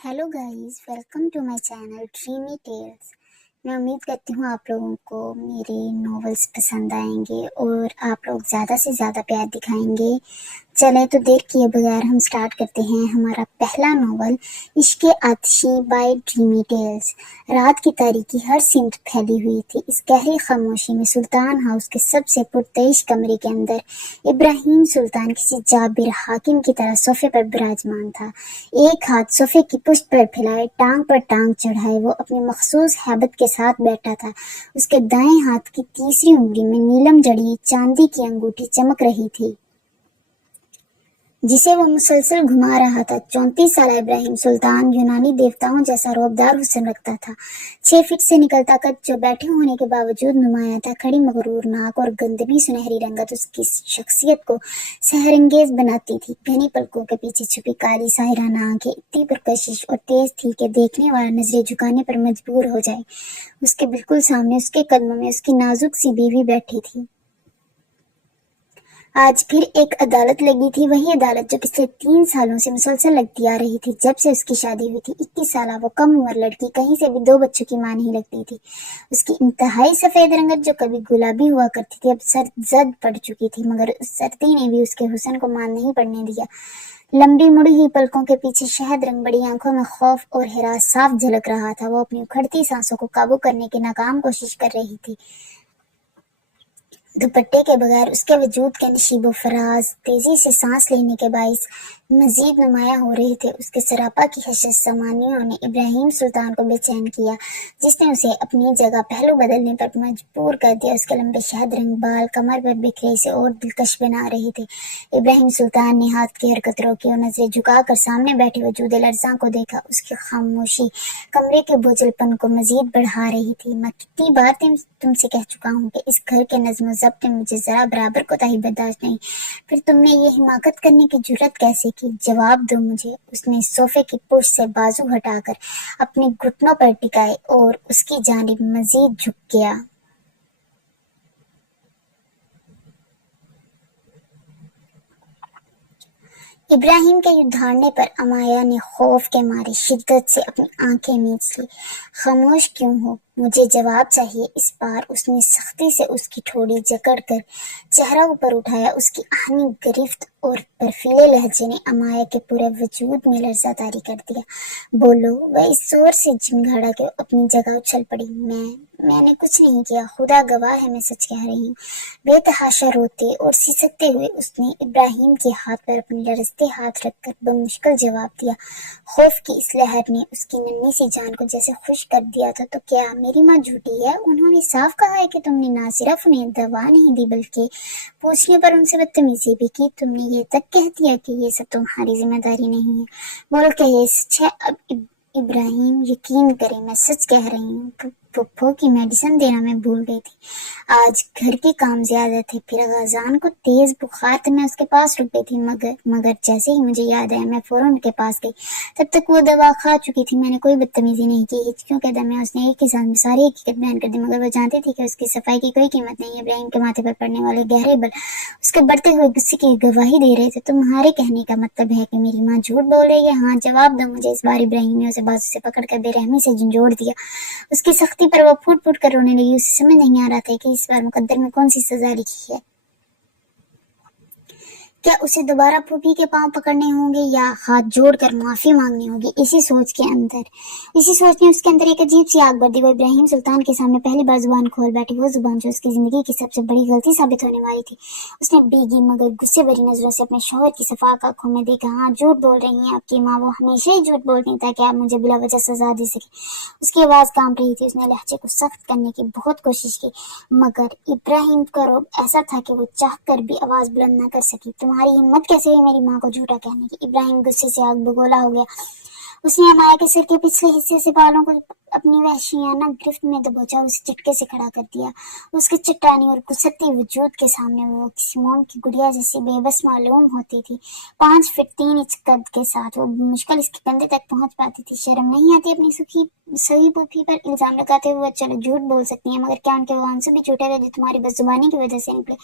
Hello guys, welcome to my channel dreamy tales. मैं उम्मीद करती हूँ आप लोगों को मेरे नॉवेल्स पसंद आएंगे और आप लोग ज़्यादा से ज़्यादा प्यार दिखाएंगे। चलें तो देर किए बगैर हम स्टार्ट करते हैं हमारा पहला नॉवल इश्क़े आतिशी बाय ड्रीमी टेल्स। रात की तारीकी हर सिमत फैली हुई थी। इस गहरी खामोशी में सुल्तान हाउस के सबसे पुरतइश कमरे के अंदर इब्राहिम सुल्तान किसी जाबिर हाकिम की तरह सोफे पर विराजमान था। एक हाथ सोफे की पुष्ट पर फैलाए, टांग पर टांग चढ़ाए वो अपनी मखसूस हैबत के साथ बैठा था। उसके दाएं हाथ की तीसरी उंगली में नीलम जड़ी चांदी की अंगूठी चमक रही थी जिसे वो मुसलसल घुमा रहा था। 34 साल इब्राहिम सुल्तान यूनानी देवताओं जैसा रौबदार हुस्न रखता था। 6 फीट से निकलता कद जो बैठे होने के बावजूद नुमाया था। खड़ी मगरूर नाक और गंदमी सुनहरी रंगत उसकी शख्सियत को सहरंगेज बनाती थी। घनी पलकों के पीछे छुपी काली साहिराना आंखें इतनी पुरकशिश और तेज थी कि देखने वाला नजरें झुकाने पर मजबूर हो जाए। उसके बिल्कुल सामने उसके कदमों में उसकी नाजुक सी बीवी बैठी थी। आज फिर एक अदालत लगी थी, वही अदालत जो पिछले 3 सालों से मुसलसल लगती आ रही थी। जब से उसकी शादी हुई थी 21 साल वो कम उम्र लड़की कहीं से भी 2 बच्चों की मां नहीं लगती थी। उसकी इंतहाई सफेद रंगत जो कभी गुलाबी हुआ करती थी अब जर्द पड़ चुकी थी, मगर उस सर्दी ने भी उसके हुस्न को मान नहीं पड़ने दिया। लंबी मुड़ी हुई पलकों के पीछे शहद रंग बड़ी आंखों में खौफ और हिरास साफ झलक रहा था। वो अपनी उखड़ती सांसों को काबू करने की नाकाम कोशिश कर रही थी। दुपट्टे के बगैर उसके वजूद के नशीबो फराज तेजी से सांस लेने के बाइस मजीद नुमाया हो रहे थे। उसके सरापा की हशत समानियों ने इब्राहिम सुल्तान को बेचैन किया, जिसने उसे अपनी जगह पहलू बदलने पर मजबूर कर दिया। उसके लंबे शहद रंग बाल कमर पर बिखरे से और दिलकश बना रहे थे। इब्राहिम सुल्तान ने हाथ की हरकत रोकी और नजरें झुकाकर सामने बैठे वजूद लर्जा को देखा। उसकी खामोशी कमरे के बोझलपन को मजीद बढ़ा रही थी। मैं कितनी बार तुमसे कह चुका हूँ कि इस घर के नज्म ज़ब्त में मुझे जरा बराबर कोताही बर्दाश्त नहीं, फिर तुमने ये हिमाकत करने की जुर्रत कैसे की? जवाब दो मुझे। उसने सोफे की पुष्ट से बाजू हटाकर अपने घुटनों पर टिकाए और उसकी जानिब मजीद झुक गया। इब्राहिम के उद्धारने पर अमाया ने खौफ के मारे शिद्दत से अपनी आंखें मींच ली। खामोश क्यों हो? मुझे जवाब चाहिए। इस बार उसने सख्ती से उसकी ठोड़ी जकड़कर चेहरा ऊपर उठाया। उसकी आहनी गिरफ्त और बर्फीले लहजे ने अमाया के पूरे वजूद में लर्जा तारी कर दिया। बोलो। वह इस जोर से झिंगाड़ा के अपनी जगह उछल पड़ी। मैंने कुछ नहीं किया, खुदा गवाह है, मैं सच कह रही हूँ। बेतहाशा रोते और सिसकते हुए उसने इब्राहिम के हाथ पर अपने लरजते हाथ रखकर बमुश्किल जवाब दिया। खौफ की इस लहर ने उसकी नन्ही सी जान को जैसे खुश कर दिया था। तो क्या मेरी माँ झूठी है? उन्होंने साफ कहा है कि तुमने ना सिर्फ उन्हें दवा नहीं दी बल्कि पूछने पर उनसे बदतमीजी भी की। तुमने ये तक कह दिया कि ये सब तुम्हारी जिम्मेदारी नहीं है। बोल के ये सच है? अब इब्राहिम यकीन करे, मैं सच कह रही हूँ। पुप्पो की मेडिसिन देना मैं भूल गई थी। आज घर के काम ज्यादा थे, फिर गाजान को तेज बुखार था, मैं उसके पास रुक गई थी। मगर जैसे ही मुझे याद आया मैं फौरन उनके पास गई। तब तक वो दवा खा चुकी थी। मैंने कोई बदतमीजी नहीं की। हिचकियों के दम में उसने एक ही साथ में सारी हकीकत बयान कर दी, मगर वो जानती थी कि उसकी सफाई की कोई कीमत नहीं है। इब्राहिम के माथे पर पड़ने वाले गहरे बल उसके बढ़ते हुए गुस्से की गवाही दे रहे थे। तुम्हारे कहने का मतलब है कि मेरी माँ झूठ बोल रही है? हाँ, जवाब दो मुझे। इस बार इब्राहिम ने उसे बाजू से पकड़कर बेरहमी से झंझोड़ दिया। उसकी सख्ती पर वो फूट फूट कर रोने लगी। उसे समझ नहीं आ रहा था कि इस बार मुकद्दर में कौन सी सजा लिखी है। क्या उसे दोबारा फूफी के पांव पकड़ने होंगे या हाथ जोड़कर माफी मांगनी होगी? इसी सोच ने उसके अंदर एक अजीब सी आग भर दी। वो इब्राहिम सुल्तान के सामने पहली बार जुबान खोल बैठी, वो जुबान जो उसकी जिंदगी की सबसे बड़ी गलती साबित होने वाली थी। उसने भीगी मगर गुस्से भरी नजरों से अपने शौहर की सफाक आंखों में देखा। हाँ, झूठ बोल रही हैं आपकी माँ। वो हमेशा ही झूठ बोलती ताकि आप मुझे बिला वजह सजा दे सके। उसकी आवाज कांप रही थी। उसने लहजे को सख्त करने की बहुत कोशिश की, मगर इब्राहिम का रौब ऐसा था कि वो चाह कर भी आवाज बुलंद न कर सकी। तुम्हारी हिम्मत कैसे है मेरी माँ को झूठा कहने की? इब्राहिम गुस्से से आग बगोला हो गया। उसने अमाया के सिर के पिछले हिस्से से बालों को अपनी वहशियाना गिरफ्त में दबोचा, उसे झटके से खड़ा कर दिया। उसके चट्टानी और कुसती वजूद के सामने वो किसी मोम की गुड़िया जैसी बेबस मालूम होती थी। 5 फीट 3 इंच कद के साथ वो मुश्किल इसके कंधे तक पहुंच पाती थी। शर्म नहीं आती अपनी सही पुफी पर इल्जाम लगाते हुए? चलो झूठ बोल सकती हैं, मगर क्या उनके वो आंसू भी झूठे थे जो तुम्हारी बदजुबानी की वजह से निकले?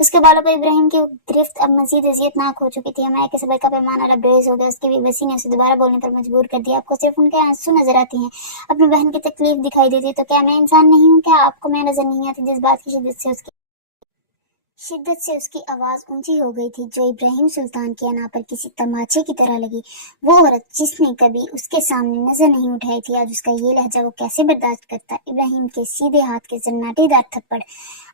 उसके बालों पर इब्राहिम की गिरफ्त अब मजीद अजियतनाक हो चुकी थी। हमारे के सबर का पैमाना लबरेज हो गया। उसकी बेबसी ने उसे दोबारा बोलने पर मजबूर कर दिया। आपको सिर्फ उनके आंसू नजर आते हैं, अपनी बहन की तकलीफ दिखाई देती है, तो क्या मैं इंसान नहीं हूँ? क्या आपको मैं नजर नहीं आती? जिस बात की शिद्दत से उसकी आवाज ऊंची हो गई थी, जो इब्राहिम सुल्तान की अना पर किसी तमाचे की तरह लगी। वो औरत जिसने कभी उसके सामने नजर नहीं उठाई थी, आज उसका ये लहजा वो कैसे बर्दाश्त करता? इब्राहिम के सीधे हाथ के जन्नाटेदार थप्पड़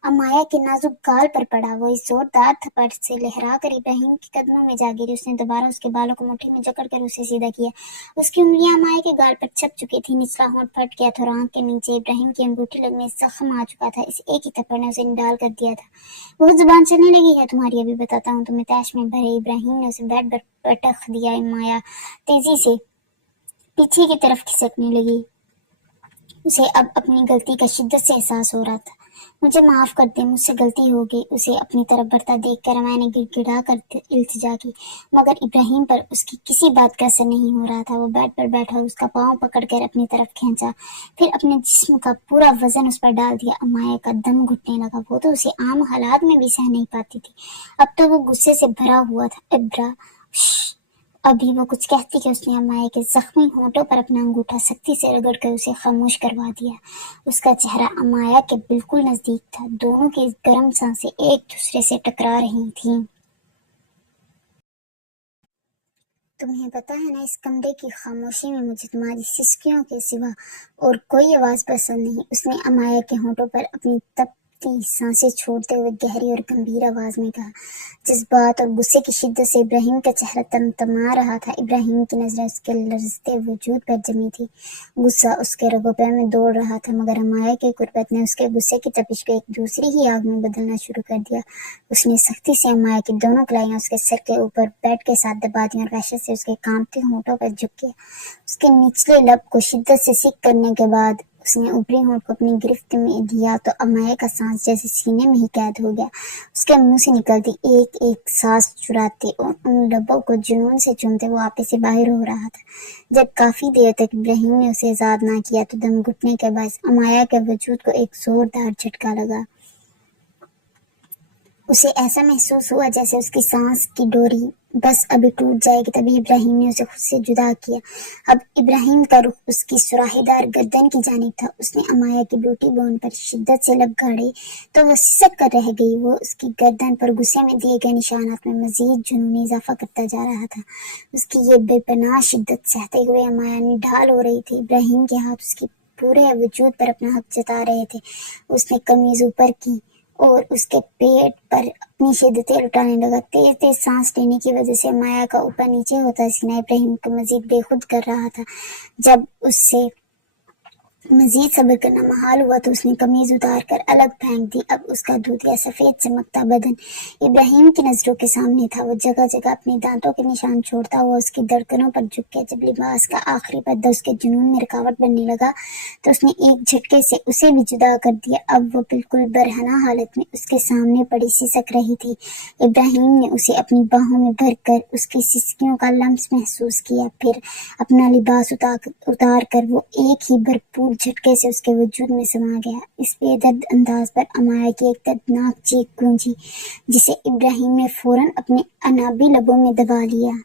अमाया के नाजुक गाल पर पड़ा। वो इस जोरदार थप्पड़ से लहरा कर इब्राहिम के कदमों में जा गिरी। उसने दोबारा उसके बालों को मुट्ठी में जकड़कर उसे सीधा किया। उसकी उंगलियां अमाया के गाल पर छप चुकी थी। निचला होंठ फट गया था और आंख के नीचे इब्राहिम की अंगूठी लगने जख्म आ चुका था। इस एक ही थप्पड़ ने उसे निडाल कर दिया था। बहुत जुबान चलने लगी है तुम्हारी, अभी बताता हूँ तुम्हें। तैश में भरे इब्राहिम ने उसे बेड पर पटक दिया। माया तेजी से पीछे की तरफ खिसकने लगी। उसे अब अपनी गलती का शिद्दत से एहसास हो रहा था। मुझे माफ कर दे, मुझसे गलती हो गई। उसे अपनी तरफ बढ़ता देखकर मैंने गिड़गिड़ा कर इल्तिजा की, मगर इब्राहिम पर उसकी किसी बात का असर नहीं हो रहा था। वो बेड पर बैठा उसका पांव पकड़कर अपनी तरफ खींचा, फिर अपने जिस्म का पूरा वजन उस पर डाल दिया। अमाया का दम घुटने लगा। वो तो उसे आम हालात में भी सह नहीं पाती थी, अब तो वो गुस्से से भरा हुआ था। इब्रा अभी वो कुछ कहती कि उसने अमाया के जख्मी होंठों पर अपना अंगूठा सख्ती से रगड़कर उसे खामोश करवा दिया। उसका चेहरा अमाया के बिल्कुल नजदीक था। दोनों की गर्म सांसें एक दूसरे से टकरा रही थीं। तुम्हें पता है ना, इस कमरे की खामोशी में मुझे तुम्हारी सिसकियों के सिवा और कोई आवाज पसंद नहीं। उसने अमाया के होंठों पर अपनी तपती सांसें छोड़ते हुए गहरी और गंभीर आवाज में कहा। जज्बात और गुस्से की शिद्दत से इब्राहिम का चेहरा तमतमा रहा था। इब्राहिम की नजरें उसके लरजते वजूद पर जमी थी। गुस्सा उसके रगों में दौड़ रहा था, मगर अमाया की कुर्बत ने उसके गुस्से की तपिश को एक दूसरी ही आग में बदलना शुरू कर दिया। उसने सख्ती से अमाया की दोनों कलाइयां उसके सर के ऊपर बेड के साथ दबा दी और वहशत से उसके कांपते होंठों पर झुक गया। उसके निचले लब को शिद्दत से सिक करने के बाद उसने ऊपरी होंठ को अपनी गिरफ्त में लिया तो अमाया का सांस जैसे सीने में ही कैद हो गया। उसके मुंह से निकलती एक एक सांस चुराते और उन लबों को जुनून से चूमते वो आपे से बाहर हो रहा था। जब काफी देर तक इब्राहिम ने उसे आजाद ना किया तो दम घुटने के बाद अमाया के वजूद को एक जोरदार झटका लगा। उसे ऐसा महसूस हुआ जैसे उसकी सांस की डोरी बस अभी टूट जाएगी। तभी इब्राहिम ने उसे खुद से जुदा किया। अब इब्राहिम का रुख उसकी सुराहीदार गर्दन की जानिब था। उसने अमाया की ब्यूटी बोन पर शिद्दत से लब गाड़े तो वो सिसक कर रह गई। वो उसकी गर्दन पर गुस्से में दिए गए निशानात में मजीद जुनूनी इजाफा करता जा रहा था। उसकी ये बेपनाह शिद्दत सहते हुए अमाया निढाल हो रही थी। इब्राहिम के हाथ उसकी पूरे वजूद पर अपना हक जता रहे थे। उसने कमीज ऊपर की और उसके पेट पर अपनी शिद्दतें लुटाने लगा। तेज तेज सांस लेने की वजह से माया का ऊपर नीचे होता सीना इब्राहिम को मजीद बेखुद कर रहा था। जब उससे मजीद सब्र करना महाल हुआ तो उसने कमीज उतार कर अलग फेंक दी। अब उसका दूधिया सफेद चमकता बदन इब्राहिम की नजरों के सामने था। वो जगह जगह अपने दांतों के निशान छोड़ता हुआ उसकी धड़कनों पर झुक गया। जब लिबास का आखिरी पर्दा उसके जुनून में रुकावट बनने लगा तो उसने एक झटके से उसे भी जुदा कर दिया। अब वो बिल्कुल बरहना हालत में उसके सामने पड़ी सिसक रही थी। इब्राहिम ने उसे अपनी बाहों में भरकर उसकी सिसकियों का लम्स महसूस किया। फिर अपना लिबास उतार कर वो एक ही भरपूर झटके से उसके वजूद में समा गया। इस बेदर्द अंदाज पर अमाया की एक दर्दनाक चीख गूंजी, जिसे इब्राहिम ने फौरन अपने अनाबी लबों में दबा लिया।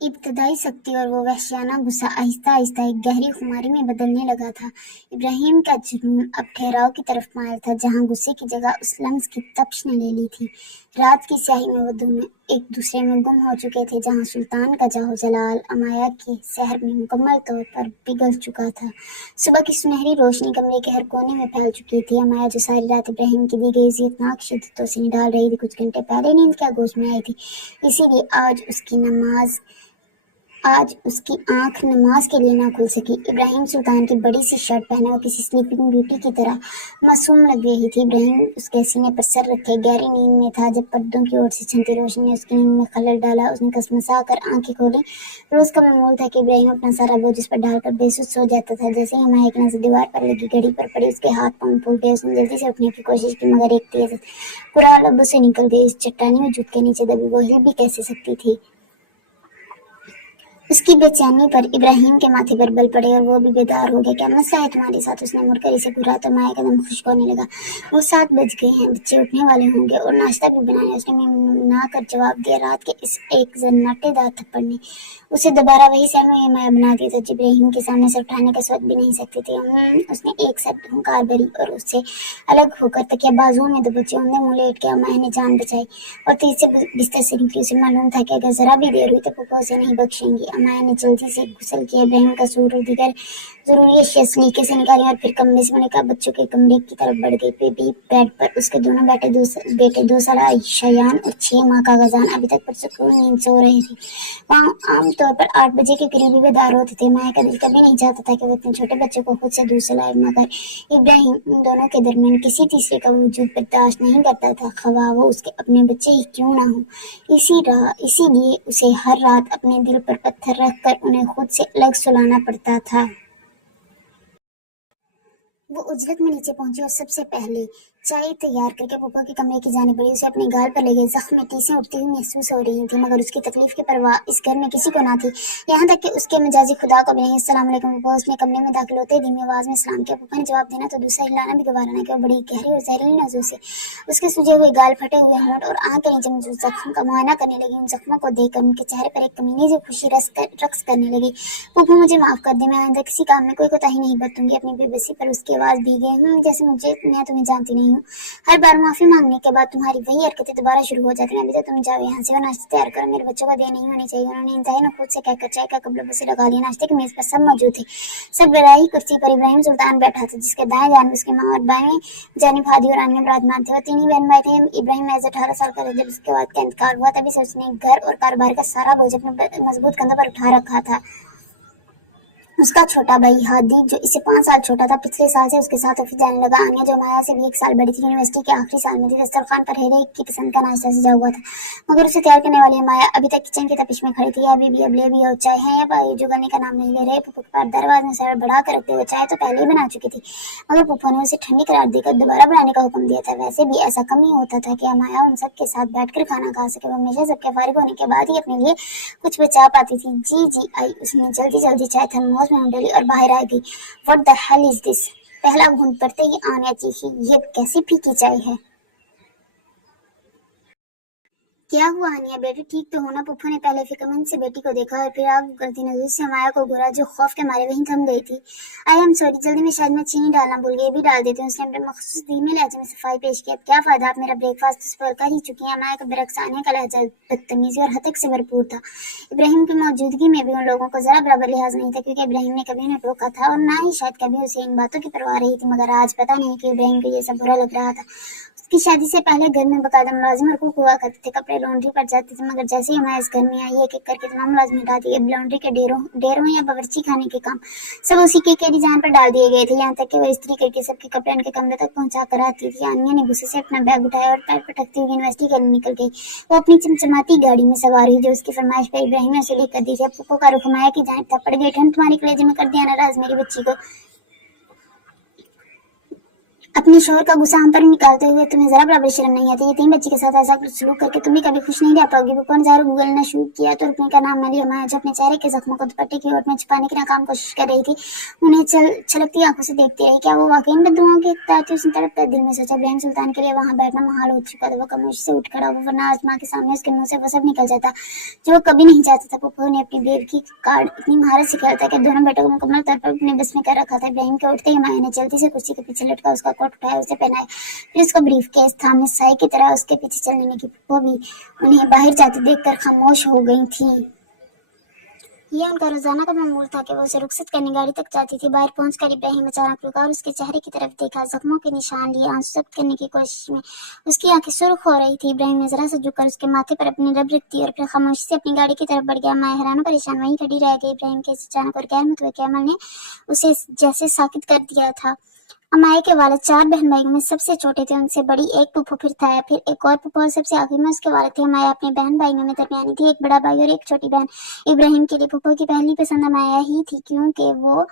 इब्तदाई सख्ती और वो वहशियाना गुस्सा आहिस्ता आहिस्ता एक गहरी खुमारी में बदलने लगा था। इब्राहिम का जुनून अब ठहराव की तरफ मायल था, जहां गुस्से की जगह उस लम्स की तपिश ने ले ली थी। रात की स्याही में वो दोनों एक दूसरे में गुम हो चुके थे, जहां सुल्तान का जाहो जलाल अमाया के सहर में मुकम्मल तौर पर पिघल चुका था। सुबह की सुनहरी रोशनी कमरे के हर कोने में फैल चुकी थी। अमाया जो सारी रात इब्राहिम की दी गई इज़्ज़तनाक शिद्दतों से निडाल रही थी, कुछ घंटे पहले नींद के आगोश में आई थी। इसीलिए आज उसकी नमाज आज उसकी आंख नमाज के लिए ना खुल सकी। इब्राहिम सुल्तान की बड़ी सी शर्ट पहने और किसी स्लीपिंग ब्यूटी की तरह मासूम लग रही थी। इब्राहिम उसके सीने पर सर रखे गहरी नींद में था जब पर्दों की ओर से छनती रोशनी ने उसकी नींद में खलल डाला। उसने कसमसा कर आंखें खोली। रोज का मामूल था कि इब्राहिम अपना सारा बोझ उस पर डालकर बेसुध सो जाता था। जैसे ही हमारा एक नजर दीवार पर लगी घड़ी पर पड़ी, उसके हाथ पांव फूल गए। उसने जल्दी से उठने की कोशिश की, मगर एक तेज कुराह लबों से निकल गई। इस चट्टानी में जूत के नीचे दबी वो हिल भी कैसे सकती थी। उसकी बेचैनी पर इब्राहिम के माथे पर बल पड़े और वो भी बेदार हो गया। क्या मसला है तुम्हारे साथ? उसने मुड़कर इसे घूरा तो माया कदम खुश्क होने लगा। वो 7 बज गए हैं, बच्चे उठने वाले होंगे और नाश्ता भी बनाया। उसने मिनमुना कर जवाब दिया। रात के इस एक जन्नाटेदार थप्पड़ ने उसे दोबारा वही सहमी माया बना दिया था। इब्राहिम के सामने से उठाने का सोच भी नहीं सकती थी। उसने एक शब्द हुंकार भरी और उससे अलग होकर तकिया बाजुओं में दबोचे औंधे मुंह लेट गया। माया ने जान बचाई और तेज से बिस्तर से निकली। उसे मालूम था कि अगर जरा भी देर हुई तो फूफा उसे नहीं बख्शेंगी। माया ने जल्दी से गुस्ल किया, इब्राहिम का सूट और दीगर जरूरी अशिया सलीके से निकाली और फिर कमरे से मैंने कहा बच्चों के कमरे की तरफ बढ़ गई। बेबी बेड पर उसके दोनों बेटे 2 साल शयान और 6 माह का गजान अभी तक पुरसुकून नींद सो रहे थे। वहाँ आमतौर पर 8 बजे के करीब ही बेदार होते थे। माया का दिल कभी नहीं चाहता था कि वो इतने छोटे बच्चे को खुद से दूर से लाए, मगर इब्राहिम उन दोनों के दरमियान किसी तीसरे का वजूद बर्दाश्त नहीं करता था, ख्वाह वो उसके अपने बच्चे ही क्यों ना हो। इसीलिए उसे हर रात अपने दिल पर पत्थर रख कर उन्हें खुद से अलग सुलाना पड़ता था। वो उजलत में नीचे पहुंची और सबसे पहले चाय तैयार करके पप्पा के कमरे की जाने पड़ी। उसे अपने गाल पर लगे जख्म में टीसें उठती हुई महसूस हो रही थी, मगर उसकी तकलीफ की परवाह इस घर में किसी को ना थी, यहाँ तक कि उसके मिजाजी खुदा को भी नहीं। अस्सलाम वालेकुम पप्पा। उसने कमरे में दाखिल होते धीमी आवाज में सलाम किया। पप्पा ने जवाब देना तो दूसरा हिलाना भी गवारा न किया। बड़ी गहरी और जहरीली नजरों से उसके सूजे हुए गाल, फटे हुए होंठ और आंख के नीचे मौजूद जख्म का मुआयना करने लगी। उन जख्मों को देखकर उनके चेहरे पर एक कमीनी सी खुशी रक्स करने लगी। पप्पा मुझे माफ कर दे, मैं आइंदा किसी काम में कोई कोताही नहीं बरतूंगी। अपनी बेबसी पर उसकी आवाज भीगे जैसे मैं तुम्हें जानती नहीं हूँ। हर बार माफी मांगने के बाद तुम्हारी वही हरकतें दोबारा शुरू हो जाती हैं। अभी तो तुम जाओ यहाँ से और नाश्ता तैयार करो, मेरे बच्चों का देर नहीं होनी चाहिए। उन्होंने इंतहाई नखुद से कहकर चाय का कप से लगा लिया। नाश्ते की मेज पर सब मौजूद थे। सब बराही कुर्सी पर इब्राहिम सुल्तान बैठा था, जिसके दाएं जानिब उसकी माँ और बाएं जानिब हादी और आनिया विराजमान थे। वो 3 ही बहन भाई थे। इब्राहिम महज 18 साल का था जब उसके बाद का इंतकाल हुआ। तभी से उसने घर और कारोबार का सारा बोझ अपने मजबूत कंधों पर उठा रखा था। उसका छोटा भाई हादी, जो इससे 5 साल छोटा था, पिछले साल से उसके साथ ऑफिस जाने लगा। आनिया, जो माया से भी 1 साल बड़ी थी, यूनिवर्सिटी के आखिरी साल में थी। दस्तरखान पर हर एक की पसंद का नाश्ता सजा हुआ था, मगर उसे तैयार करने वाली माया अभी तक किचन की तपिश में खड़ी थी। अभी भी अबले भी और चाय है या भाई जो गलने का नाम नहीं ले रहे। पुप्पो के पास दरवाज में सर बढ़ा कर रखते हुए चाय तो पहले ही बना चुकी थी, मगर पुप्पो ने उसे ठंडी करार देकर दोबारा बनाने का हुक्म दिया था। वैसे भी ऐसा कम ही होता था कि माया उन सबके साथ बैठकर खाना खा सके। वो हमेशा सबके फारिग होने के बाद ही अपने लिए कुछ बचा पाती थी। जी आई। उसने जल्दी जल्दी चाय थर्मोस में डाली और बाहर आ गई। What the hell is this? पहला घूंट पड़ते ही आनिया चीखी, ये कैसी फीकी चाय है? क्या हुआ आनिया बेटी, ठीक तो होना? पुप्पो ने पहले फिक्रमंद से बेटी को देखा और फिर आग करती नजर से माया को घूरा, जो खौफ के मारे वहीं थम गई थी। आई एम सॉरी, जल्दी में शायद मैं चीनी डालना भूल गई, भी डाल देती हूँ। उसने अपने मखसूस धीमे लहजे में सफाई पेश किया। क्या फायदा, आप मेरा ब्रेकफास्ट तो स्पॉइल कर ही चुकी हैं। माया का बरक्स आनिया का लहजा बदतमीजी और हतक से भरपूर था। इब्राहिम की मौजूदगी में भी उन लोगों को जरा बराबर लिहाज नहीं था, क्योंकि इब्राहिम ने कभी उन्हें टोका था और ना ही शायद कभी उसे इन बातों की परवाह रही थी। मगर आज पता नहीं कि इब्राहिम को ये सब बुरा लग रहा था। उसकी शादी से पहले घर में बकायदा मुलाजिम और कुक हुआ करते थे, कपड़े लॉन्ड्री पर जाते थे, मगर जैसे ही हमारे इस घर में आई, एक एक करके तमाम मुलाजिम हटा दिए। लॉन्ड्री के डेरों या बावर्ची खाने के काम सब उसी के केडी जान पर डाल दिए गए थे, यहाँ तक कि वो इस्त्री करके सबके कपड़े उनके कमरे तक पहुंचा कर आती थी। आनिया ने गुस्से से अपना बैग उठाया और पैर पटकती हुई यूनिवर्सिटी के लिए निकल गई। वो अपनी चमचमाती गाड़ी में सवार हुई, जो उसकी फरमाइश पर इब्राहिम ने उसे लेकर दी थी। पुप्पो का रुख माया की जानिब था। पड़ गई ठंड तुम्हारी कलेजे में, कर दिया नाराज मेरी बच्ची को। अपने शोहर का गुस्सा हम पर निकालते हुए तुम्हें जरा बराबर शर्म नहीं आती? ये 3 बच्ची के साथ ऐसा सलूक करके तुम भी कभी खुश नहीं रह पाओगी। पुप्पो ने ज़ाहिर गूगलना शुरू किया तो रुकने का नाम न लिया। माया, जो अपने चेहरे के जख्मों को दुपट्टे की ओट में छुपाने की नाकाम कोशिश कर रही थी, उन्हें छलकती आंखों से देखती रही। क्या वो वाकई बददुआओं की इख्तियार थी? उसने तड़प कर दिल में सोचा। इब्राहिम सुल्तान के लिए वहां बैठना मुहाल हो चुका था। वो खामोशी से उठ खड़ा हुआ, वरना आज माँ के सामने उसके मुंह से वो सब निकल जाता जो वो कभी नहीं चाहता था। पुप्पो ने अपनी बेवकी कार्ड इतनी महारत से खेला था कि दोनों बेटों को मुकम्मल तौर पर अपने बस में कर रखा था। इब्राहिम के उठते ही माया ने जल्दी से कुर्सी के पीछे लटका उसका कोट उठाया, उसे पहनाया, फिर उसको ब्रीफ केस थामे साई की तरह उसके पीछे चलने लगी। पुप्पो भी उन्हें बाहर जाते देखकर खामोश हो गई थी। यह उनका रोजाना का मामूल था कि वो उसे रुखसत करने गाड़ी तक जाती थी। बाहर पहुंचकर इब्राहिम अचानक रुका और उसके चेहरे की तरफ देखा। जख्मों के निशान लिए आंसू जब्त करने की कोशिश में उसकी आंखें सुर्ख हो रही थी। इब्राहिम ने जरा सा झुककर उसके माथे पर अपनी रब रख दी और फिर खामोशी से अपनी गाड़ी की तरफ बढ़ गया। माया हैरान परेशान वहीं खड़ी रह गई। इब्राहिम के इस अचानक और गैर मुतवक्किल अमल ने उसे जैसे साकित कर दिया था। अमाया के वालिद 4 बहन भाइयों में सबसे छोटे थे। उनसे बड़ी एक फूफो, फिर ताया, फिर एक और फूफो और सबसे आखिर में उसके वालिद थे। अमाया अपने बहन भाइयों में दरमियानी थी, एक बड़ा भाई और एक छोटी बहन। इब्राहिम के लिए फूफो की पहली पसंद अमाया ही थी, क्योंकि वो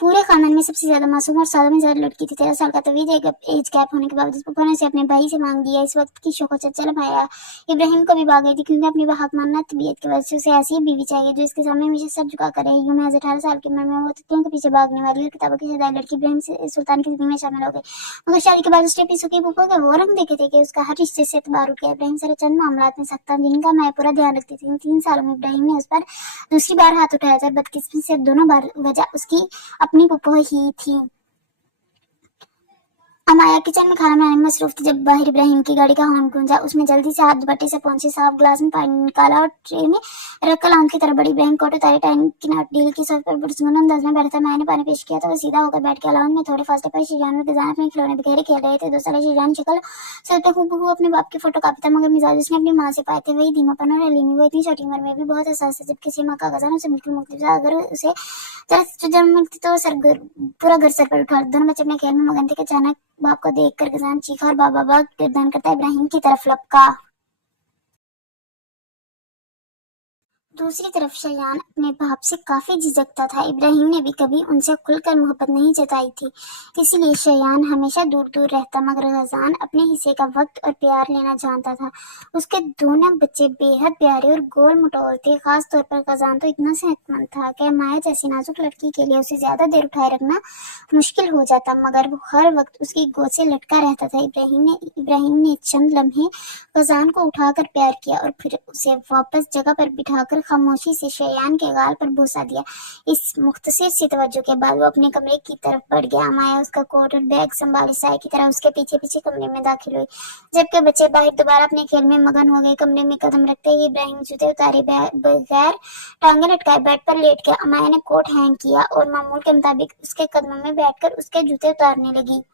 पूरे खानदान में सबसे ज्यादा मासूम और सालों में ज्यादा लड़की थी। 13 साल का तवील एज गैप होने के बावजूद फूफो ने उसे अपने भाई से मांग लिया। इस वक्त की शौक चंचल अमाया इब्राहिम को भी भाग गई थी, क्योंकि अपनी बात मानना तबीयत की वजह से उसे ऐसी ही बीवी चाहिए जो इसके सामने हमेशा सर झुका कर रहे। यूं महज 18 साल की उम्र में वो तकियों के पीछे भागने वाली और किताबों की सदाई लड़की इब्राहिम सुल्तान की जिंदगी में शामिल हो गई। मगर शादी के बाद उसने अपनी सुखी फूफो के वो रंग देखे थे कि उसका हर रिश्ते से एतबार उठ गया। इब्राहिम सारे चंद मामलात में सख्त था, जिनका मैं पूरा ध्यान रखती थी। इन 3 सालों में इब्राहिम ने उस पर दूसरी बार हाथ उठाया था। बदकिस्मती से दोनों बार वजह उसकी अपनी फूफो ही थी। अमाया किचन में खाना बनाने में मसरूफ थी जब बाहर इब्राहिम की गाड़ी का हॉर्न गूंजा। उसने जल्दी से हाथ दुपट्टे से पहुंची, साफ ग्लास में पानी निकाला और ट्रे में रखकर लाउंज की तरफ बढ़ी। इब्राहिम कोट उतारी, टाइम की नोट डील की सोफे पर पुरस्कून अंदाज में बैठा था। मैंने पानी पेश किया तो वो सीधा होकर बैठ गया। लाउंज में थोड़े फासले पर शीजान और गजान अपने खिलौने बिखेरे खेल रहे थे। 2 साल शीजान शक्ल सर पे हूबहू अपने बाप की फोटो कॉपी था, मगर मिजाज उसने अपनी माँ से पाए थे, वही धीमापन और हलीमी। वो इतनी छोटी उम्र में भी बहुत हसास था, जबकि सीमा का गजान उसे बिल्कुल मुख्तलिफ था। अगर उसे जरा सी जन्म मिलती तो पूरा घर सर पर उठा। दोनों बच्चे अपने खेल में मगन थे कि अचानक बाप को देखकर गजान चीखा और बाबा बाग गर्दन करता इब्राहिम की तरफ लपका। दूसरी तरफ शयान अपने बाप से काफी झिझकता था। इब्राहिम ने भी कभी उनसे खुलकर मोहब्बत नहीं जताई थी, इसलिए शयान हमेशा दूर दूर रहता। मगर गजान अपने हिस्से का वक्त और प्यार लेना जानता था। उसके दोनों बच्चे बेहद प्यारे और गोल मटोल थे। खास तौर पर गजान तो इतना सेहतमंद था कि माया जैसी नाजुक लड़की के लिए उसे ज्यादा देर उठाए रखना मुश्किल हो जाता, मगर वो हर वक्त उसकी गोद से लटका रहता था। इब्राहिम ने चंद लम्हे गजान को उठाकर प्यार किया और फिर उसे वापस जगह पर बिठाकर खामोशी से शयान के गाल पर बोसा दिया। इस मुख्तसर सी तवज्जो के बाद वो अपने कमरे की तरफ बढ़ गया। माया उसका कोट और बैग संभाले साए की तरह उसके पीछे पीछे कमरे में दाखिल हुई, जबकि बच्चे बाहर दोबारा अपने खेल में मगन हो गए। कमरे में कदम रखते ही इब्राहिम जूते उतारे बगैर टांगे लटकाए बेड पर लेट गया। माया ने कोट हैंग किया और मामूल के मुताबिक उसके कदमों में बैठकर उसके जूते उतारने लगी।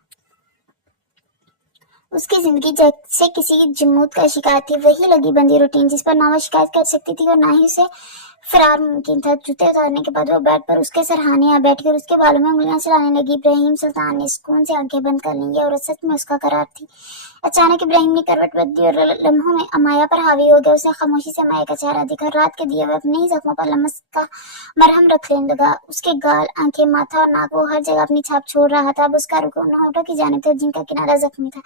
उसकी जिंदगी जैसे किसी जमूत का शिकार थी, वही लगी बंदी रूटीन जिस पर ना वो शिकायत कर सकती थी और ना ही उसे फरार मुमकिन था। जूते उतारने के बाद वो बेड पर उसके सरहाने आ बैठकर उसके बालों में उंगलियां चलाने लगी। इब्राहिम सुल्तान ने सुकून से आंखें बंद कर ली। ये औरत सच में उसका करार थी। अचानक इब्राहिम ने करवट बदली और लम्हों में अमाया पर हावी हो गया। उसने खामोशी से अमाया का चेहरा देखा। रात के दिए हुए अपने ही जख्मों पर लमस का मरहम रख लेने लगा। उसके गाल, आंखें, माथा और नाक, वो हर जगह अपनी छाप छोड़ रहा था। अब उसका रुख उन होठों की जानिब था जिनका किनारा जख्मी था।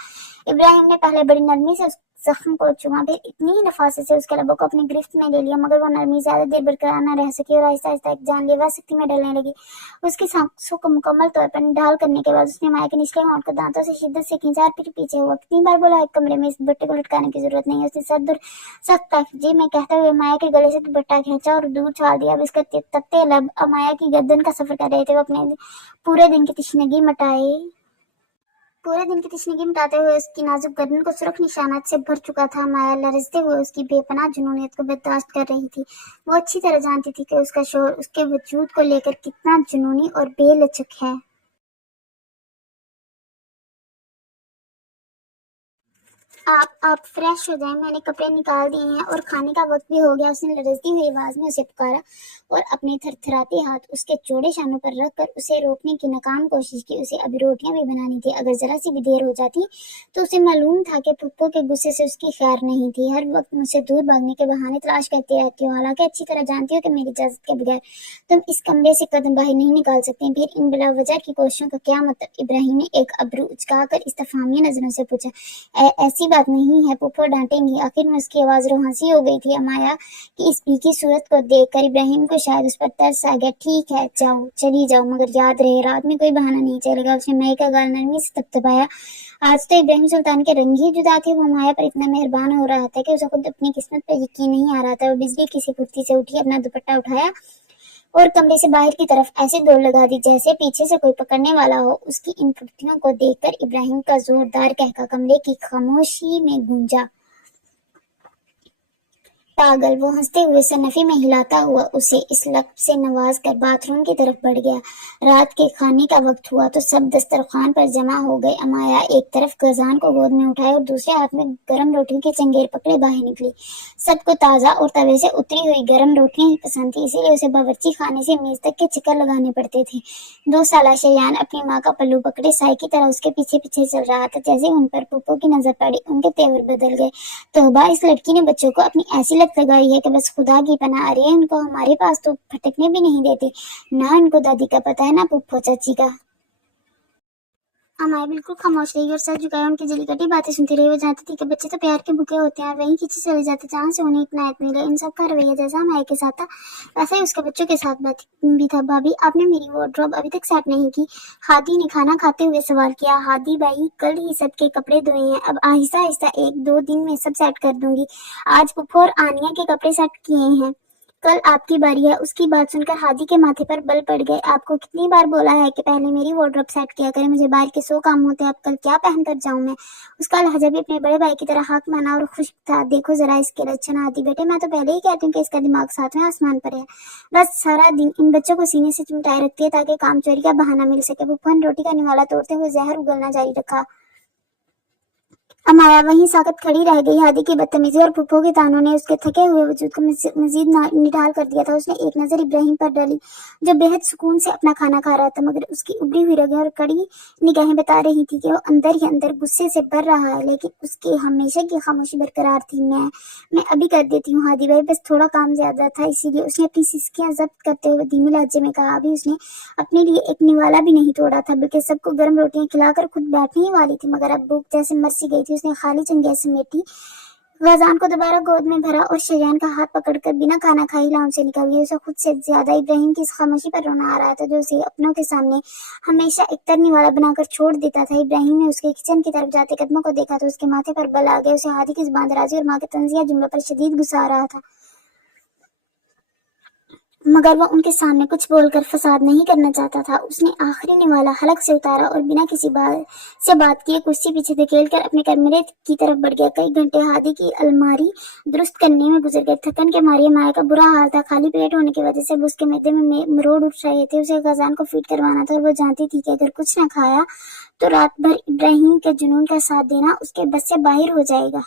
इब्राहिम ने पहले बड़ी नरमी से जख्म को चूमा, फिर इतनी ही नफासत से उसके लबों को अपनी गिरफ्त में ले लिया, मगर वो नरमी ज्यादा देर बरकरार न रह सकी और आहिस्ता आहिस्ता एक जानलेवा सख्ती में ढलने लगी। उसकी सांसों को मुकम्मल तौर पर ढाल करने के बाद उसने माया के निचले होंठ को दांतों से शिद्दत से खींचा और फिर पीछे हुआ। कितनी बार बोला, एक कमरे में इस दुपट्टे को लटकाने की जरूरत नहीं है। उसने सर दूर सख्त ताकजी में कहते हुए माया के गले से दुपट्टा खींचा और दूर छाल दिया। अब इसके तख्ते लब अमाया की गर्दन का सफर कर रहे थे। वो अपने पूरे दिन की तशनीगी मिटाते हुए उसकी नाजुक गर्दन को सुर्ख निशानात से भर चुका था। माया लरजते हुए उसकी बेपनाह जुनूनियत को बर्दाश्त कर रही थी। वो अच्छी तरह जानती थी कि उसका शोहर उसके वजूद को लेकर कितना जुनूनी और बेलचक है। आप फ्रेश हो जाएं, मैंने कपड़े निकाल दिए हैं और खाने का वक्त भी हो गया। उसने लरजती हुई आवाज में उसे पुकारा और अपने थरथराते हाथ उसके चौड़े शानों पर रखकर उसे रोकने की नाकाम कोशिश की। उसे अभी रोटियां भी बनानी थी। अगर जरा सी भी देर हो जाती तो उसे मालूम था कि पुप्पो के गुस्से से उसकी खैर नहीं थी। हर वक्त मुझसे दूर भागने के बहाने तलाश करती रहती हो, हालांकि अच्छी तरह जानती हो कि मेरी इजाजत के बगैर तुम इस कमरे से कदम बाहर नहीं निकाल सकती। फिर इन बिला वजह की कोशिशों का क्या मतलब? इब्राहिम ने एक अब्रू उचकाकर इस्तफहामी नजरों से पूछा। ऐसी बात नहीं है, पुप्पो डांटेंगी। आखिर में उसकी आवाज रोहासी हो गई थी। अमाया की इस भीगी सूरत को देखकर इब्राहिम को शायद उस पर तरस आ गया। ठीक है, जाओ, चली जाओ, मगर याद रहे रात में कोई बहाना नहीं चलेगा। उसने माया का गाल नरमी से थपथपाया। आज तो इब्राहिम सुल्तान के रंग ही जुदा थे। वो माया पर इतना मेहरबान हो रहा था कि उसे खुद अपनी किस्मत पर यकीन नहीं आ रहा था। वो बिजली की सी फुर्ती से उठी, अपना दुपट्टा उठाया और कमरे से बाहर की तरफ ऐसे दौड़ लगा दी जैसे पीछे से कोई पकड़ने वाला हो। उसकी इन फुर्तियों को देखकर इब्राहिम का जोरदार कहका कमरे की खामोशी में गूंजा। पागल, वो हंसते हुए सनफी में हिलाता हुआ उसे इस लफ्ज से नवाज कर बाथरूम की तरफ बढ़ गया। रात के खाने का वक्त हुआ तो सब दस्तरखान पर जमा हो गए। अमाया एक तरफ गजान को गोद में उठाए और दूसरे हाथ में गर्म रोटियों की चंगेर पकड़े बाहर निकली। सबको ताज़ा और तवे से उतरी हुई गर्म रोटियां ही पसंद थी, इसीलिए उसे बावर्ची खाने से मेज तक के चक्कर लगाने पड़ते थे। 2 साल शयान अपनी माँ का पल्लू पकड़े साई की तरह उसके पीछे पीछे चल रहा था। जैसे उन पर पुप्पो की नजर पड़ी, उनके तेवर बदल गए। तौबा, इस लड़की ने बच्चों को अपनी ऐसी लत लगाई है कि बस खुदा की पनाह। अरे इनको हमारे पास तो फटकने भी नहीं देते। ना इनको दादी का पता है, ना पुप्पो चाची का। अमाया बिल्कुल खामोश रही और सर झुकाए उनकी जली कटी बातें सुनती रही। वो जानती थी कि बच्चे तो प्यार के भूखे होते हैं, वहीं खींचे चले जाते जहाँ से उन्हें इनायत मिले। इन सब का रवैया जैसा अमाया के साथ था, वैसा ही उसके बच्चों के साथ भी था। भाभी, आपने मेरी वार्डरोब अभी तक सेट नहीं की? हादी ने खाना खाते हुए सवाल किया। हादी भाई, कल ही सबके कपड़े धोए हैं, अब आहिस्ता आहिस्ता 1-2 दिन में सब सेट कर दूंगी। आज पुप्पो और आनिया के कपड़े सेट किए हैं, कल आपकी बारी है। उसकी बात सुनकर हादी के माथे पर बल पड़ गए। आपको कितनी बार बोला है कि पहले मेरी वार्डरोब सेट किया करें, मुझे बाहर के 100 काम होते हैं, अब कल क्या पहन कर जाऊं मैं? उसका लहजा भी अपने बड़े भाई की तरह हाक माना और खुश था। देखो जरा इसके लक्षण हादी बेटे, मैं तो पहले ही कहती हूँ कि इसका दिमाग 7वें आसमान पर है। बस सारा दिन इन बच्चों को सीने से चिमटाए रखती है ताकि काम चोरी का बहाना मिल सके। पुप्पन रोटी का निवाला तोड़ते हुए जहर उगलना जारी रखा। अमाया वहीं साकत खड़ी रह गई। हादी की बदतमीजी और पुप्पो के तानों ने उसके थके हुए वजूद को मजीद निढाल कर दिया था। उसने एक नजर इब्राहिम पर डाली, जो बेहद सुकून से अपना खाना खा रहा था, मगर उसकी उभरी हुई रगें और कड़ी निगाहें बता रही थी कि वो अंदर ही अंदर गुस्से से भर रहा है, लेकिन उसकी हमेशा की खामोशी बरकरार थी। मैं अभी कर देती हूँ हादी भाई, बस थोड़ा काम ज्यादा था इसीलिए। उसने अपनी सिसकियां जब्त करते हुए धीमे लहजे में कहा। अभी उसने अपने लिए एक निवाला भी नहीं तोड़ा था, बल्कि सबको गर्म रोटियां खिलाकर खुद बैठने ही वाली थी, मगर अब भूख जैसे मर सी गई थी। उसने खाली चंगेज समेटी, गजान को दोबारा गोद में भरा और शयान का हाथ पकड़कर बिना खाना खाए लाउंज से निकल गई। उसे खुद से ज्यादा इब्राहिम की इस खामोशी पर रोना आ रहा था, जो उसे अपनों के सामने हमेशा एक तरनी वाला बनाकर छोड़ देता था। इब्राहिम ने उसके किचन की तरफ जाते कदमों को देखा तो उसके माथे पर बल आ गए। उसे हादी की जुबान दराजी और माँ के तंजिया जुमलों पर शदीद गुस्सा आ रहा था, मगर वह उनके सामने कुछ बोलकर फसाद नहीं करना चाहता था। उसने आखिरी निवाला हलक से उतारा और बिना किसी बात किए कुर्सी पीछे धकेलकर अपने कमरे की तरफ बढ़ गया। कई घंटे हादी की अलमारी दुरुस्त करने में गुजर गए। थकन के मारे माया का बुरा हाल था। खाली पेट होने की वजह से उसके मैदे में मरोड़ उठ रहे थे। उसे गजान को फीड करवाना था और वो जानती थी कि अगर कुछ न खाया तो रात भर इब्राहिम के जुनून का साथ देना उसके बस से बाहर हो जाएगा।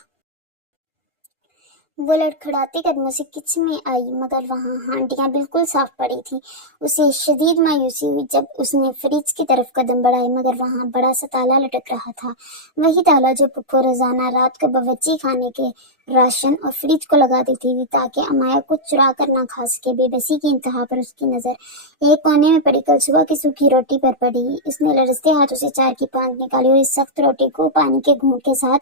वो लड़खड़ाते कदमों से किचन में आई, मगर वहां हांडियां बिल्कुल साफ पड़ी थी। उसे शदीद मायूसी हुई जब उसने फ्रिज की तरफ कदम बढ़ाए, मगर वहां बड़ा सा ताला लटक रहा था। वही ताला जो पुप्पो रोजाना रात को बावर्ची खाने के राशन और फ्रिज को लगा देती थी ताकि अमाया कुछ चुरा कर ना खा सके। बेबसी की इंतहा पर उसकी नजर एक कोने में पड़ी कल सुबह की सूखी रोटी पर पड़ी। इसने लरजते हाथों से 4 की 5 निकाली और इस सख्त रोटी को पानी के घूंट के साथ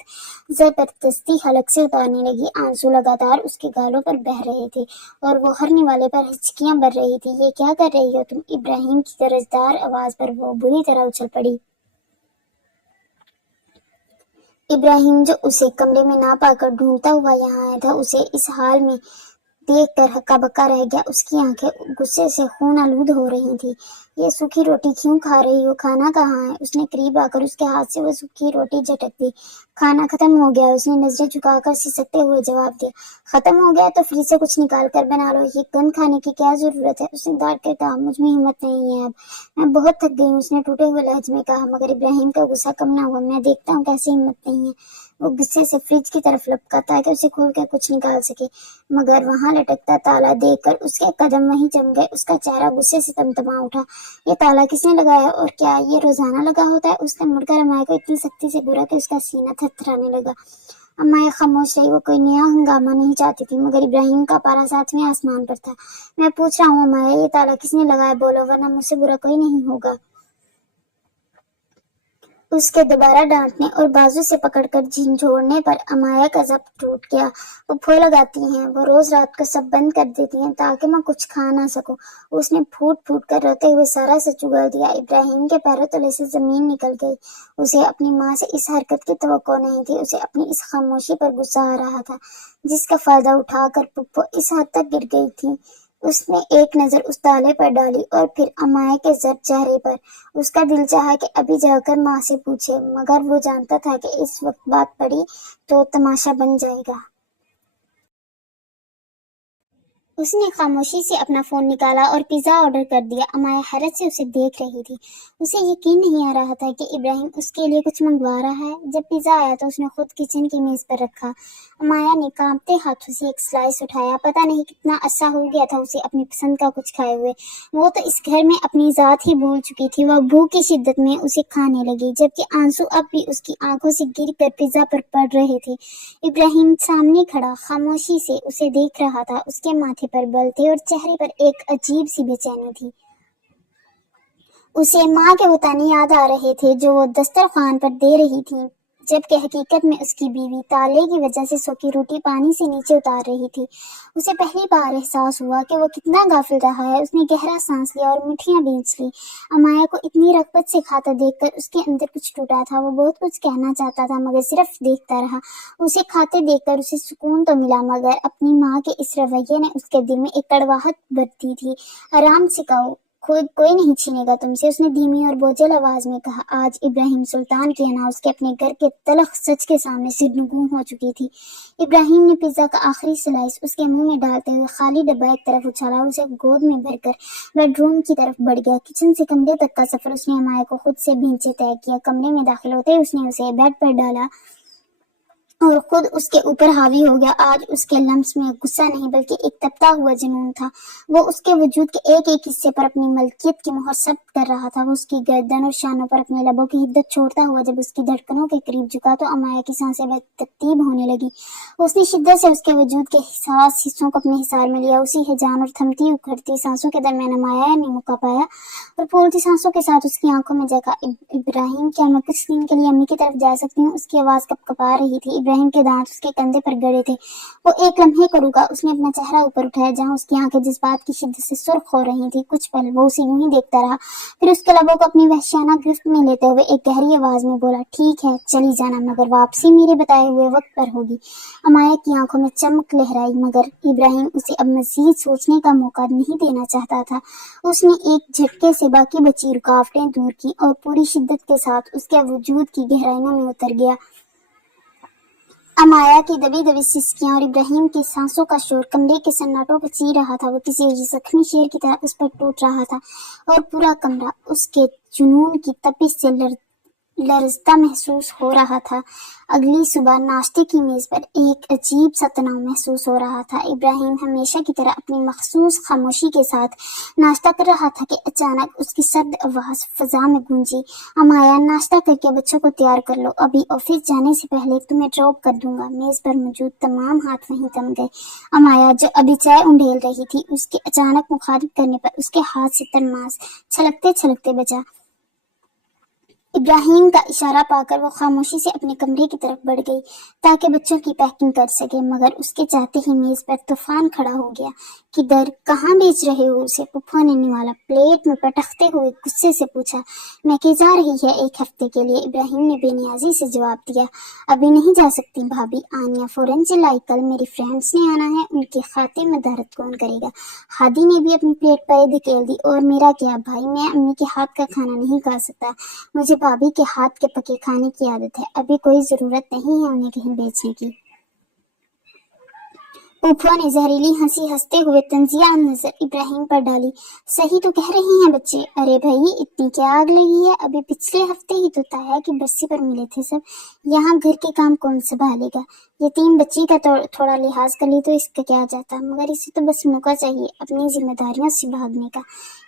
जबरदस्ती हलक से उतारने लगी। आंसू लगातार उसके गालों पर बह रहे थे और वो हरने वाले पर हिचकियां भर रही थी। ये क्या कर रही हो तुम? इब्राहिम की गरजदार आवाज पर वो बुरी तरह उछल पड़ी। इब्राहिम, जो उसे कमरे में ना पाकर ढूंढता हुआ यहाँ आया था, उसे इस हाल में देख कर हक्का बक्का रह गया। उसकी आंखें गुस्से से खून आलूद हो रही थी। ये सूखी रोटी क्यों खा रही हो? खाना कहाँ है? उसने करीब आकर उसके हाथ से वो सूखी रोटी झटक दी। खाना खत्म हो गया, उसने नजरें झुकाकर सिसकते हुए जवाब दिया। खत्म हो गया तो फ्रिज से कुछ निकाल कर बना लो, ये गंद खाने की क्या जरूरत है? उसने डांट कर कहा। मुझ में हिम्मत नहीं है अब, मैं बहुत थक गई हूँ, उसने टूटे हुए लहजे में कहा। मगर इब्राहिम का गुस्सा कम ना हुआ। मैं देखता हूँ कैसे हिम्मत नहीं है। वो गुस्से से फ्रिज की तरफ लपका ताकि उसे खोल कर कुछ निकाल सके, मगर वहां लटकता ताला देखकर उसके कदम वहीं जम गए। उसका चेहरा गुस्से से तमतमा उठा। ये ताला किसने लगाया और क्या ये रोजाना लगा होता है? उसने मुड़कर अमाया को इतनी सख्ती से घूरा कि उसका सीना थरथराने लगा। अमाया खामोश रही। वो कोई नया हंगामा नहीं चाहती थी, मगर इब्राहिम का पारा 7वें आसमान पर था। मैं पूछ रहा हूँ अमाया, ये ताला किसने लगाया? बोलो, वरना मुझसे बुरा कोई नहीं होगा। उसके दोबारा डांटने और बाजू से पकड़कर झिंझोड़ने पर अमाया का जब्त टूट गया। वो फो लगाती हैं, वो रोज रात को सब बंद कर देती हैं ताकि मैं कुछ खा ना सकूं। उसने फूट फूट कर रोते हुए सारा सच उगल दिया। इब्राहिम के पैरों तले से जमीन निकल गई। उसे अपनी माँ से इस हरकत की तवक्को नहीं थी। उसे अपनी इस खामोशी पर गुस्सा आ रहा था, जिसका फायदा उठाकर पुप्पो इस हद तक गिर गई थी। उसने एक नजर उस ताले पर डाली और फिर अमाया के जर्द चेहरे पर। उसका दिल चाहा कि अभी जाकर माँ से पूछे, मगर वो जानता था कि इस वक्त बात पड़ी तो तमाशा बन जाएगा। اس نے خاموشی سے اپنا فون نکالا اور پیزا آرڈر کر دیا۔ امایا حیرت سے اسے دیکھ رہی تھی۔ اسے یقین نہیں آ رہا تھا کہ ابراہیم اس کے لیے کچھ منگوا رہا ہے۔ جب پیزا آیا تو اس نے خود کچن کی میز پر رکھا۔ امایا نے کانپتے ہاتھوں سے ایک سلائس اٹھایا۔ پتہ نہیں کتنا عرصہ ہو گیا تھا اسے اپنی پسند کا کچھ کھائے ہوئے۔ وہ تو اس گھر میں اپنی ذات ہی بھول چکی تھی۔ وہ بھوک کی شدت میں اسے کھانے لگی، جبکہ آنسو اب بھی اس کی آنکھوں سے گر کر پیزا پر پڑ رہے تھے۔ ابراہیم سامنے کھڑا خاموشی سے اسے دیکھ رہا تھا۔ اس کے ماتھے پر بل تھے اور چہرے پر ایک عجیب سی بے چینی تھی۔ اسے ماں کے وہ تانے یاد آ رہے تھے جو وہ دسترخوان پر دے رہی تھی، جبکہ حقیقت میں اس کی بیوی تالے کی وجہ سے سوکھی روٹی پانی سے نیچے اتار رہی تھی۔ اسے پہلی بار احساس ہوا کہ وہ کتنا غافل رہا ہے۔ اس نے گہرا سانس لیا اور مٹھیاں بھینچ لی۔ امایا کو اتنی رغبت سے کھاتا دیکھ کر اس کے اندر کچھ ٹوٹا تھا۔ وہ بہت کچھ کہنا چاہتا تھا مگر صرف دیکھتا رہا۔ اسے کھاتے دیکھ کر اسے سکون تو ملا، مگر اپنی ماں کے اس رویے نے اس کے دل میں ایک کڑواہٹ بھر دی تھی۔ آرام سے کہو، کوئی نہیں چھینے گا تم سے، اس نے دھیمی اور بوجھل آواز میں کہا۔ آج ابراہیم سلطان کی انا اس کے اپنے گھر کے تلخ سچ کے سامنے سرنگوں ہو چکی تھی۔ ابراہیم نے پیزا کا آخری سلائس اس کے منہ میں ڈالتے ہوئے خالی ڈبہ ایک طرف اچھالا اور اسے گود میں بھر کر بیڈ روم کی طرف بڑھ گیا۔ کچن سے کمرے تک کا سفر اس نے امایا کو خود سے بھینچے طے کیا۔ کمرے میں داخل ہوتے ہی اس نے اسے بیڈ پر ڈالا اور خود اس کے اوپر حاوی ہو گیا۔ آج اس کے لمس میں غصہ نہیں بلکہ ایک تپتا ہوا جنون تھا۔ وہ اس کے وجود کے ایک ایک حصے پر اپنی ملکیت کی مہر ثبت کر رہا تھا۔ وہ اس کی گردن اور شانوں پر اپنے لبوں کی حدت چھوڑتا ہوا جب اس کی دھڑکنوں کے قریب جھکا تو امایا کی سانسیں بے ترتیب ہونے لگی۔ اس نے شدت سے اس کے وجود کے حساس حصوں کو اپنے حصار میں لیا۔ اسی ہیجان اور تھمتی اکھڑتی سانسوں کے درمیان امایا نے موقع پایا اور پھولتی سانسوں کے ساتھ اس کی آنکھوں میں جگہ۔ ابراہیم، کیا میں کچھ دن کے لیے امی کی طرف جا سکتی ہوں؟ اس کی آواز کپکپا رہی تھی۔ ابراہیم کے دانت اس کے کندھے پر گڑے تھے۔ وہ ایک لمحے کو رکا۔ اس نے اپنا چہرہ اوپر اٹھایا جہاں اس کی آنکھیں جذبات کی شدت سے سرخ ہو رہی تھیں۔ کچھ پل وہ اسے یوں ہی دیکھتا رہا، پھر اس کے لبوں کو اپنی وحشیانہ گرفت میں لیتے ہوئے ایک گہری آواز میں بولا، ٹھیک ہے چلی جانا، مگر واپسی میرے بتائے ہوئے وقت پر ہوگی۔ امایا کی آنکھوں میں چمک لہرائی، مگر ابراہیم اسے اب مزید سوچنے کا موقع نہیں دینا چاہتا تھا۔ اس نے ایک جھٹکے سے باقی بچی رکاوٹیں دور کی اور پوری شدت کے ساتھ اس کے وجود کی گہرائیوں میں اتر گیا۔ امایا کی دبی دبی سسکیاں اور ابراہیم کی سانسوں کا شور کمرے کے سناٹوں کو چیر رہا تھا۔ وہ کسی زخمی شیر کی طرح اس پر ٹوٹ رہا تھا اور پورا کمرہ اس کے جنون کی تپش سے لرزتا محسوس ہو رہا تھا۔ اگلی صبح ناشتے کی میز پر ایک عجیب سا تناؤ محسوس ہو رہا تھا۔ ابراہیم ہمیشہ کی طرح اپنی مخصوص خاموشی کے ساتھ ناشتہ کر رہا تھا کہ اچانک اس کی سرد آواز فضا میں گونجی، امایا ناشتہ کر کے بچوں کو تیار کر لو، ابھی آفس جانے سے پہلے تمہیں ڈراپ کر دوں گا۔ میز پر موجود تمام ہاتھ وہیں تھم گئے۔ امایا جو ابھی چائے انڈھیل رہی تھی، اس کے اچانک مخاطب کرنے پر اس کے ہاتھ سے ترماس چھلکتے چھلکتے بچا۔ ابراہیم کا اشارہ پا کر وہ خاموشی سے اپنے کمرے کی طرف بڑھ گئی تاکہ بچوں کی پیکنگ کر سکے، مگر اس کے چاہتے ہی میز پر طوفان کھڑا ہو گیا۔ کدھر، کہاں بھیج رہے ہو اسے؟ پپھو نے نوالا پلیٹ میں پٹختے ہوئے غصے سے پوچھا۔ میں کہ جا رہی ہے ایک ہفتے کے لیے، ابراہیم نے بے نیازی سے جواب دیا۔ ابھی نہیں جا سکتی بھابھی، آنیا فوراً چلائی، کل میری فرینڈس نے آنا ہے، ان کی خاطر مدارت کون کرے گا؟ ہادی نے بھی اپنی پلیٹ پر دھکیل دی۔ اور میرا کیا بھائی، میں امی کے ہاتھ کا کھانا نہیں کھا سکتا، مجھے بھابھی کے ہاتھ کے پکے کھانے کی عادت ہے، ابھی کوئی ضرورت نہیں ہے انہیں کہیں بیچنے کی۔ پھوپھو نے زہریلی ہنسی ہنستے ہوئے طنزیہ نظر ابراہیم پر ڈالی۔ صحیح تو کہہ رہی ہیں بچے، ارے بھائی اتنی کیا آگ لگی ہے، ابھی پچھلے ہفتے ہی تو تایا کی برسی پر ملے تھے سب، یہاں گھر کے کام کون سنبھالے گا؟ یتیم بچی کا تھوڑا لحاظ کر لی تو اس کا کیا جاتا، مگر اسے تو بس موقع چاہیے اپنی ذمہ داریوں سے بھاگنے کا۔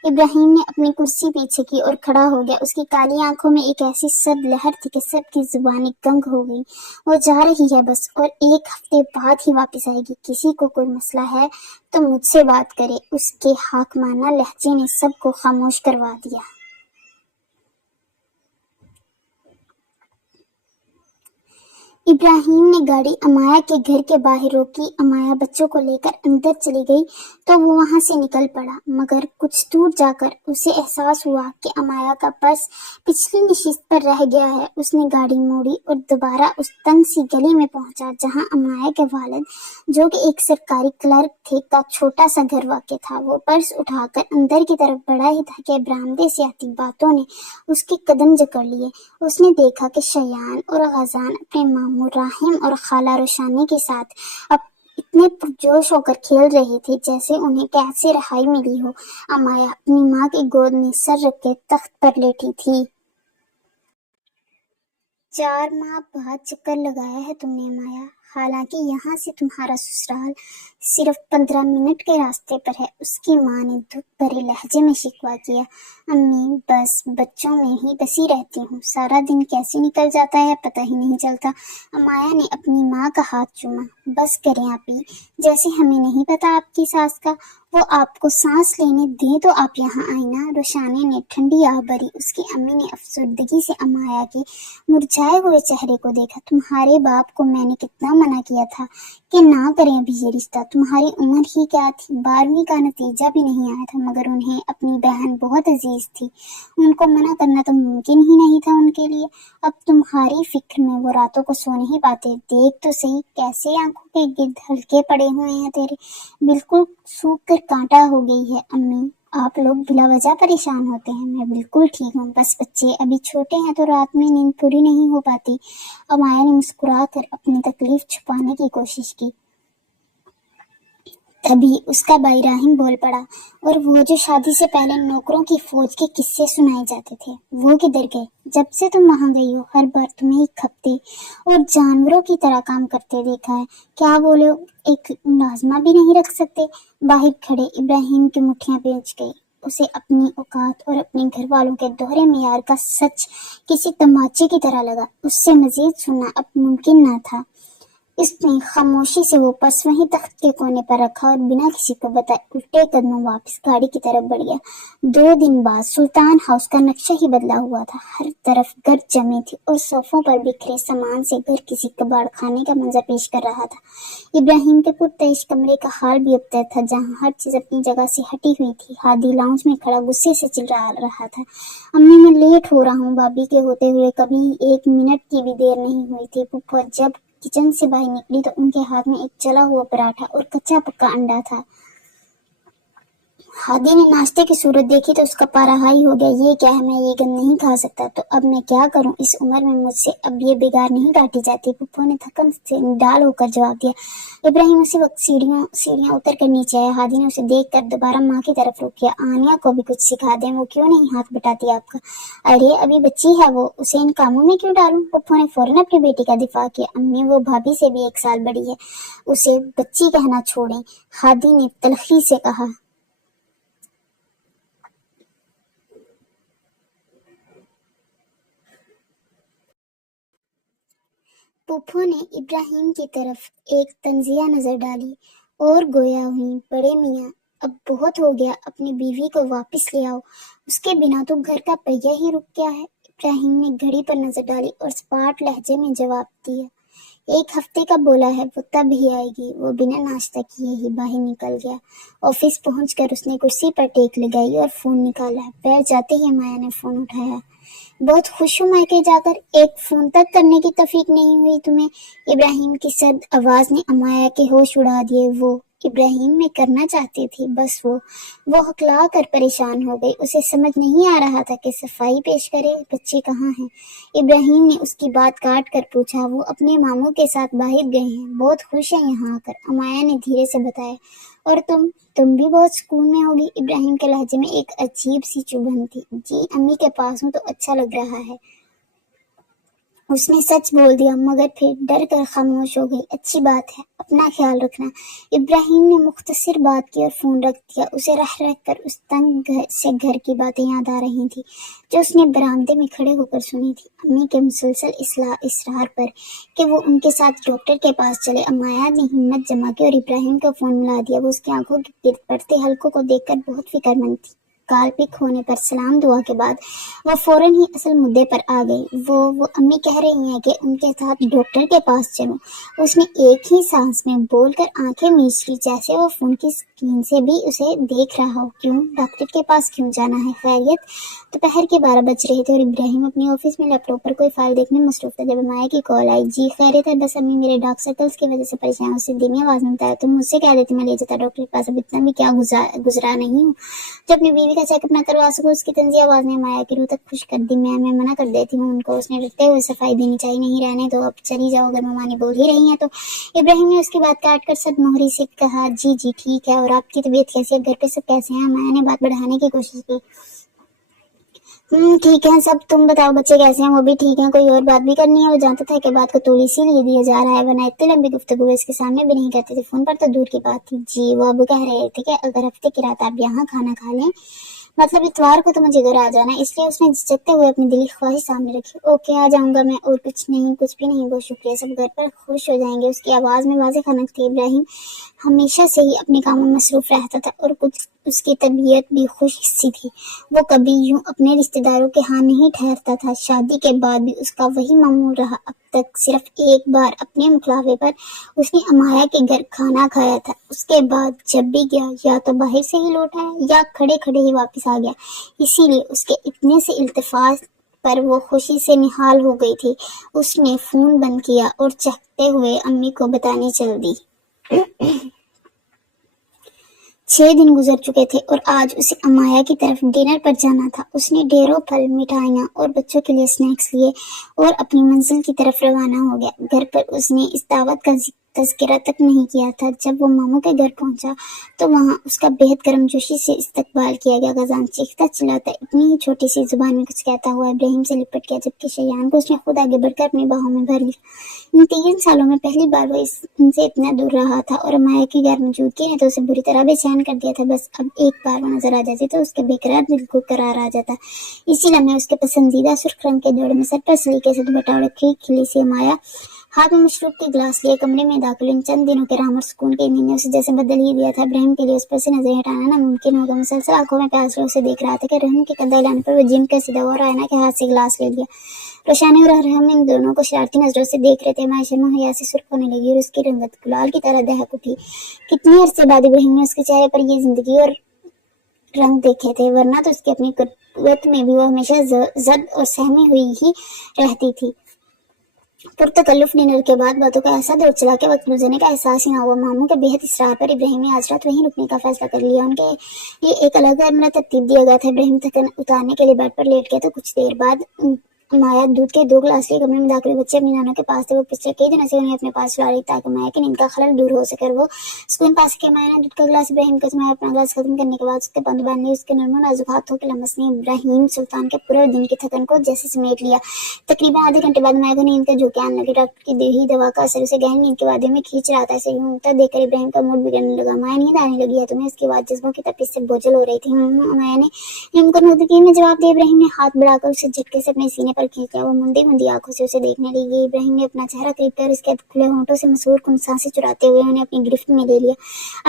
ابراہیم نے اپنی کرسی پیچھے کی اور کھڑا ہو گیا۔ اس کی کالی آنکھوں میں ایک ایسی سرد لہر تھی کہ سب کی زبانیں گنگ ہو گئی۔ وہ جا رہی ہے بس، اور ایک ہفتے بعد ہی واپس آئے گی۔ کسی کو کوئی مسئلہ ہے تو مجھ سے بات کرے۔ اس کے حاکمانہ لہجے نے سب کو خاموش کروا دیا۔ ابراہیم نے گاڑی امایا کے گھر کے باہر روکی۔ امایا بچوں کو لے کر اندر چلی گئی تو وہ وہاں سے نکل پڑا، مگر کچھ دور جا کر اسے احساس ہوا کہ امایا کا پرس پچھلی نشست پر رہ گیا ہے۔ اس نے گاڑی موڑی اور دوبارہ اس تنگ سی گلی میں پہنچا جہاں امایا کے والد، جو کہ ایک سرکاری کلرک تھے، کا چھوٹا سا گھر واقع تھا۔ وہ پرس اٹھا کر اندر کی طرف بڑھا ہی تھا کہ برآمدے سے آتی باتوں نے اس کے قدم جکڑ لیے۔ اس نے دیکھا کہ شیان اور غزان اپنے ماموں راحم اور خالہ روشانی کے ساتھ इतने पुरजोश होकर खेल रही थी जैसे उन्हें कैसे रहाई मिली हो। अमाया अपनी माँ की गोद में सर रख के तख्त पर लेटी थी। 4 माह बाद चक्कर लगाया है तुमने अमाया, हालांकि यहाँ से तुम्हारा ससुराल सिर्फ 15 मिनट के रास्ते पर है। उसकी माँ ने दुख भरे लहजे में शिकवा किया। अम्मी, बस बच्चों में ही बसी रहती हूँ, सारा दिन कैसे निकल जाता है पता ही नहीं चलता। अमाया ने अपनी माँ का हाथ चूमा। बस करें आपी, जैसे हमें नहीं पता आपकी सास का। वो आपको सांस लेने दें तो आप यहाँ आई ना। रुशाने ने ठंडी आह भरी। उसकी अम्मी ने अफसरदगी से अमाया के मुरझाए हुए चेहरे को देखा। तुम्हारे बाप को मैंने कितना मना किया था कि ना करें अभी ये रिश्ता। तुम्हारी उम्र ही क्या थी, 12वीं का नतीजा भी नहीं आया था, मगर उन्हें अपनी बहन बहुत अजीज थी। उनको मना करना तो मुमकिन ही नहीं था उनके लिए। अब तुम्हारी फिक्र में वो रातों को सो नहीं पाते। देख तो सही कैसे आंखों के गिर्द हल्के पड़े हुए हैं तेरे, बिल्कुल सूख कर कांटा हो गई है। अम्मी, आप लोग बिला वजह परेशान होते हैं, मैं बिल्कुल ठीक हूँ, बस बच्चे अभी छोटे हैं तो रात में नींद पूरी नहीं हो पाती। अमाया ने मुस्कुरा कर अपनी तकलीफ छुपाने की कोशिश की। तभी उसका भाई राहिम बोल पड़ा, और वो जो शादी से पहले नौकरों की फौज के किस्से सुनाए जाते थे, वो किधर गए? जब से तुम वहां गई हो हर बार तुम्हें एक हफ्ते और जानवरों की तरह काम करते देखा है। क्या वो लोग एक मुलाजमा भी नहीं रख सकते? बाहर खड़े इब्राहिम की मुट्ठियां पेंच गई। उसे अपनी औकात और अपने घर वालों के दोहरे मेयार का सच किसी तमाचे की तरह लगा। उससे मजीद सुनना अब मुमकिन न था। इसने खामोशी से वो पर्स वहीं तख्त के कोने पर रखा और बिना किसी को बताए उल्टे कदमों वापस गाड़ी की तरफ बढ़ गया। 2 दिन बाद सुल्तान हाउस का नक्शा ही बदला हुआ था। हर तरफ गर्द जमी थी और सोफों पर बिखरे सामान से घर किसी कबाड़ खाने का मंजर पेश कर रहा था। इब्राहिम के पुरतइश कमरे का हाल भी अबतर था, जहाँ हर चीज अपनी जगह से हटी हुई थी। हादी लाउंज में खड़ा गुस्से से चिल्ला रहा था, अम्मी मैं लेट हो रहा हूँ। भाभी के होते हुए कभी 1 मिनट की भी देर नहीं हुई थी। फुफा जब किचन से बाहर निकली तो उनके हाथ में एक जला हुआ पराठा और कच्चा पक्का अंडा था। हादी ने नाश्ते की सूरत देखी तो उसका पारा हाई हो गया। ये क्या है, मैं ये गंद नहीं खा सकता, तो अब मैं क्या करूं? इस उम्र में मुझसे अब ये बेगार नहीं काटी जाती। पुप्पो ने थकन से निडाल होकर जवाब दिया। इब्राहिम उसी वक्त सीढ़ियां उतर कर नीचे आया। हादी ने उसे देख कर दोबारा माँ की तरफ रुख किया। आनिया को भी कुछ सिखा दें, वो क्यों नहीं हाथ बटाती आपका? अरे अभी बच्ची है वो, उसे इन कामों में क्यों डालूं? पुप्पो ने फौरन अपनी बेटी का दिफा किया। अम्मी वो भाभी से भी 1 साल बड़ी है, उसे बच्ची कहना छोड़ें, हादी ने तलखी से कहा। पुप्पो ने इब्राहिम की तरफ एक तंजिया नजर डाली और गोया हुई, बड़े मियाँ अब बहुत हो गया, अपनी बीवी को वापस ले आओ, उसके बिना तो घर का पहिया ही रुक गया है। इब्राहिम ने घड़ी पर नजर डाली और सपाट लहजे में जवाब दिया, 1 हफ्ते का बोला है, वो तब ही आएगी। वो बिना नाश्ता किए ही बाहर निकल गया। ऑफिस पहुंचकर उसने कुर्सी पर टेक लगाई और फोन निकाला। बैठ जाते ही माया ने फोन उठाया। बहुत खुश हूँ मायके जाकर, एक फोन तक करने की तौफीक नहीं हुई तुम्हें। इब्राहिम की सर्द आवाज ने अमाया के होश उड़ा दिए। वो इब्राहिम में करना चाहती थी, बस वो हकला कर परेशान हो गई। उसे समझ नहीं आ रहा था कि सफाई पेश करे। बच्चे कहाँ हैं? इब्राहिम ने उसकी बात काट कर पूछा। वो अपने मामू के साथ बाहर गए हैं, बहुत खुश हैं यहाँ आकर, अमाया ने धीरे से बताया। और तुम भी बहुत सुकून में होगी। इब्राहिम के लहजे में एक अजीब सी चुभन थी। जी अम्मी के पास हूँ तो अच्छा लग रहा है, उसने सच बोल दिया, मगर फिर डर कर खामोश हो गई। अच्छी बात है, अपना ख्याल रखना। इब्राहिम ने मुख्तसर बात की और फोन रख दिया। उसे रह रह कर उस तंग से घर की बातें याद आ रही थी जो उसने बरामदे में खड़े होकर सुनी थी। अम्मी के मुसलसल इसरार पर कि वो उनके साथ डॉक्टर के पास चले। अमाया ने हिम्मत जमा की और इब्राहिम को फोन मिला दिया। वो उसकी आंखों के गिर्द पड़ते हल्कों को देखकर बहुत फिक्रमंद थी। काल पिक होने पर सलाम दुआ के बाद वो फौरन ही असल मुद्दे पर आ गई। वो अम्मी कह रही हैं कि उनके साथ डॉक्टर के पास चलूं। उसने एक ही सांस में बोलकर आंखें मीच ली, जैसे वो फोन की स्क्रीन से भी उसे देख रहा हो। क्यों? डॉक्टर के पास क्यों जाना है? खैरियत? दोपहर के 12 बज रहे थे और इब्राहिम अपनी ऑफिस में लैपटॉप पर कोई फाइल देखने में मसरूफ था जब अमाया की कॉल आई। जी खैरियत है, बस अम्मी मेरे डार्क सर्कल्स की वजह से परेशान हूं। उससे धीमी आवाज में बताया। तुम मुझसे कह देती मैं ले जाता डॉक्टर के पास, अब इतना भी क्या गुजरा नहीं हूँ जो अपनी बीवी का चेकअप ना करवा सको उसकी तंजी आवाज ने अमाया की रूह तक खुश कर दी। मैं मना कर देती हूँ उनको, उसने डरते हुए सफाई देनी चाहिए। नहीं रहने दो, अब चली जाओ, अगर ममानी बोल ही रही हैं तो। इब्राहिम ने उसकी बात काट कर सदमोहरी से कहा, जी जी ठीक है, और आपकी तबीयत कैसी है, घर पे सब कैसे हैं? अमाया ने बात बढ़ाने की कोशिश की। ठीक है सब, तुम बताओ बच्चे कैसे हैं? वो भी ठीक हैं। कोई और बात भी करनी है? वो जानता था कि बात को तूल इसीलिए दिया जा रहा है, वरना इतनी लंबी गुफ्तगू इसके सामने भी नहीं करते थे। फोन पर तो दूर की बात थी। जी, वो अब कह रहे थे कि अगर हफ्ते की रात आप यहाँ खाना खा लें, मतलब इतवार को तो मुझे घर आ जाना, इसलिए उसने झिझकते हुए अपनी दिली ख्वाहिश सामने रखी। ओके आ जाऊंगा मैं, और कुछ नहीं, कुछ भी नहीं, बहुत शुक्रिया, सब घर पर खुश हो जाएंगे। उसकी आवाज में वाज़ेह खनक थी। इब्राहिम हमेशा से ही अपने कामों में मसरूफ रहता था और कुछ उसकी तबीयत भी खुश सी थी। वो कभी यूं अपने रिश्तेदारों के यहाँ नहीं ठहरता था। शादी के बाद भी उसका वही मामूल रहा। अब तक सिर्फ एक बार अपने मुखलावे पर उसने अमाया के घर खाना खाया था। उसके बाद जब भी गया या तो बाहर से ही लौट आया या खड़े खड़े ही वापस आ गया। इसीलिए उसके इतने से इल्तिफात पर वो खुशी से निहाल हो गई थी। उसने फोन बंद किया और चहकते हुए अम्मी को बताने चल दी। 6 दिन गुजर चुके थे और आज उसे अमाया की तरफ डिनर पर जाना था। उसने ढेरों फल, मिठाइयाँ और बच्चों के लिए स्नैक्स लिए और अपनी मंजिल की तरफ रवाना हो गया। घर पर उसने इस दावत का तज़किरा तक नहीं किया था। जब वो मामू के घर पहुंचा तो वहां उसका बेहद गर्मजोशी से इस्तकबाल किया गया। गजान चीखता चिल्लाता इतनी ही छोटी सी जुबान में कुछ कहता हुआ इब्राहिम से लिपट गया, जबकि शयान को उसने खुद आगे बढ़कर अपनी बाहों में भर लिया। इन 3 सालों में पहली बार वो उनसे इतना दूर रहा था और अमाया की गैर मौजूदगी ने तो उसे बुरी तरह बेचैन कर दिया था। बस अब एक बार वो नजर आ जाती तो उसके बेकरार दिल को करार आ जाता। इसी लम्हे उसके पसंदीदा सुर्ख रंग के जोड़े में सर पर सलीके से दुपट्टा ओढ़े खिली सी अमाया हाथ में मशरूब के गिलास लिए कमरे में दाखिल। इन चंद दिनों के राम और सुकून की नींद ने उसे जैसे बदल ही दिया था। इब्राहिम के लिए उस पर से नजरें हटाना नामुमकिन हो गया। मुसलसल आंखों में प्यास से उसे देख रहा था कि रहम के कंधा हिलाने पर वो जिम कर सीधा हुआ और आयना के हाथ से गिलास ले लिया। रोशानी और रहम इन दोनों को शरारती नजरों से देख रहे थे। अमाया शर्मा हया से सुर्ख होने लगी और उसकी रंगत गुलाल की तरह दहक उठी। कितनी अरसे बाद इब्राहिम ने उसके चेहरे पर ये जिंदगी और रंग देखे थे, वरना तो उसकी अपनी कुव्वत में भी वो हमेशा जद और सहमी हुई ही रहती थी। पुरतकल्लुफ डिनर के बाद बातों का ऐसा दौर चला कि वक्त गुजरने का एहसास ही ना हुआ। मामू के बेहद इसरार पर इब्राहिम ने आज रात वहीं रुकने का फैसला कर लिया। उनके लिए एक अलग कमरा तरतीब दिया गया था। इब्राहिम थकन उतारने के लिए बेड पर लेट गया तो कुछ देर बाद माया दूध के 2 गिलास लिए कमरे में दाखिल। बच्चे अपनी नानों के पास थे। वो पिछले कई दिनों से उन्हें अपने पास ला रही ताकि माया की नींद का खलल दूर हो सके। वो सुकून पा सके। माया ने दूध का गिलास इब्राहिम को माया अपना गिलास खत्म करने के बाद उसके बंद बांधने उसके नरम नाजुक हाथों के लमस ने इब्राहिम सुल्तान के पूरे दिन की थकन को जैसे समेट लिया। तकरीबन आधे घंटे बाद माया को नींद का झोंके आने लगे। डॉक्टर की दी हुई दवा का असर उसे गहरी नींद के वादियों में खींच रहा था। ऐसे यूं उठता देखकर इब्राहिम का मूड बिगड़ने लगा। माया नींद आने लगी है तुम्हें? उसकी आवाज जज्बों की तपिश से बोझल हो रही थी। माया ने निम्न में जवाब दिया। इब्राहिम ने हाथ बढ़ाकर उसे झटके से अपने सीने पर खींच लिया। वो मुंदी आंखों से उसे देखने लगी। इब्राहिम ने अपना चेहरा करीब कर उसके खुले होंठों से मसूर कुन सांसें चुराते हुए उन्हें अपनी गिरफ्त में ले लिया।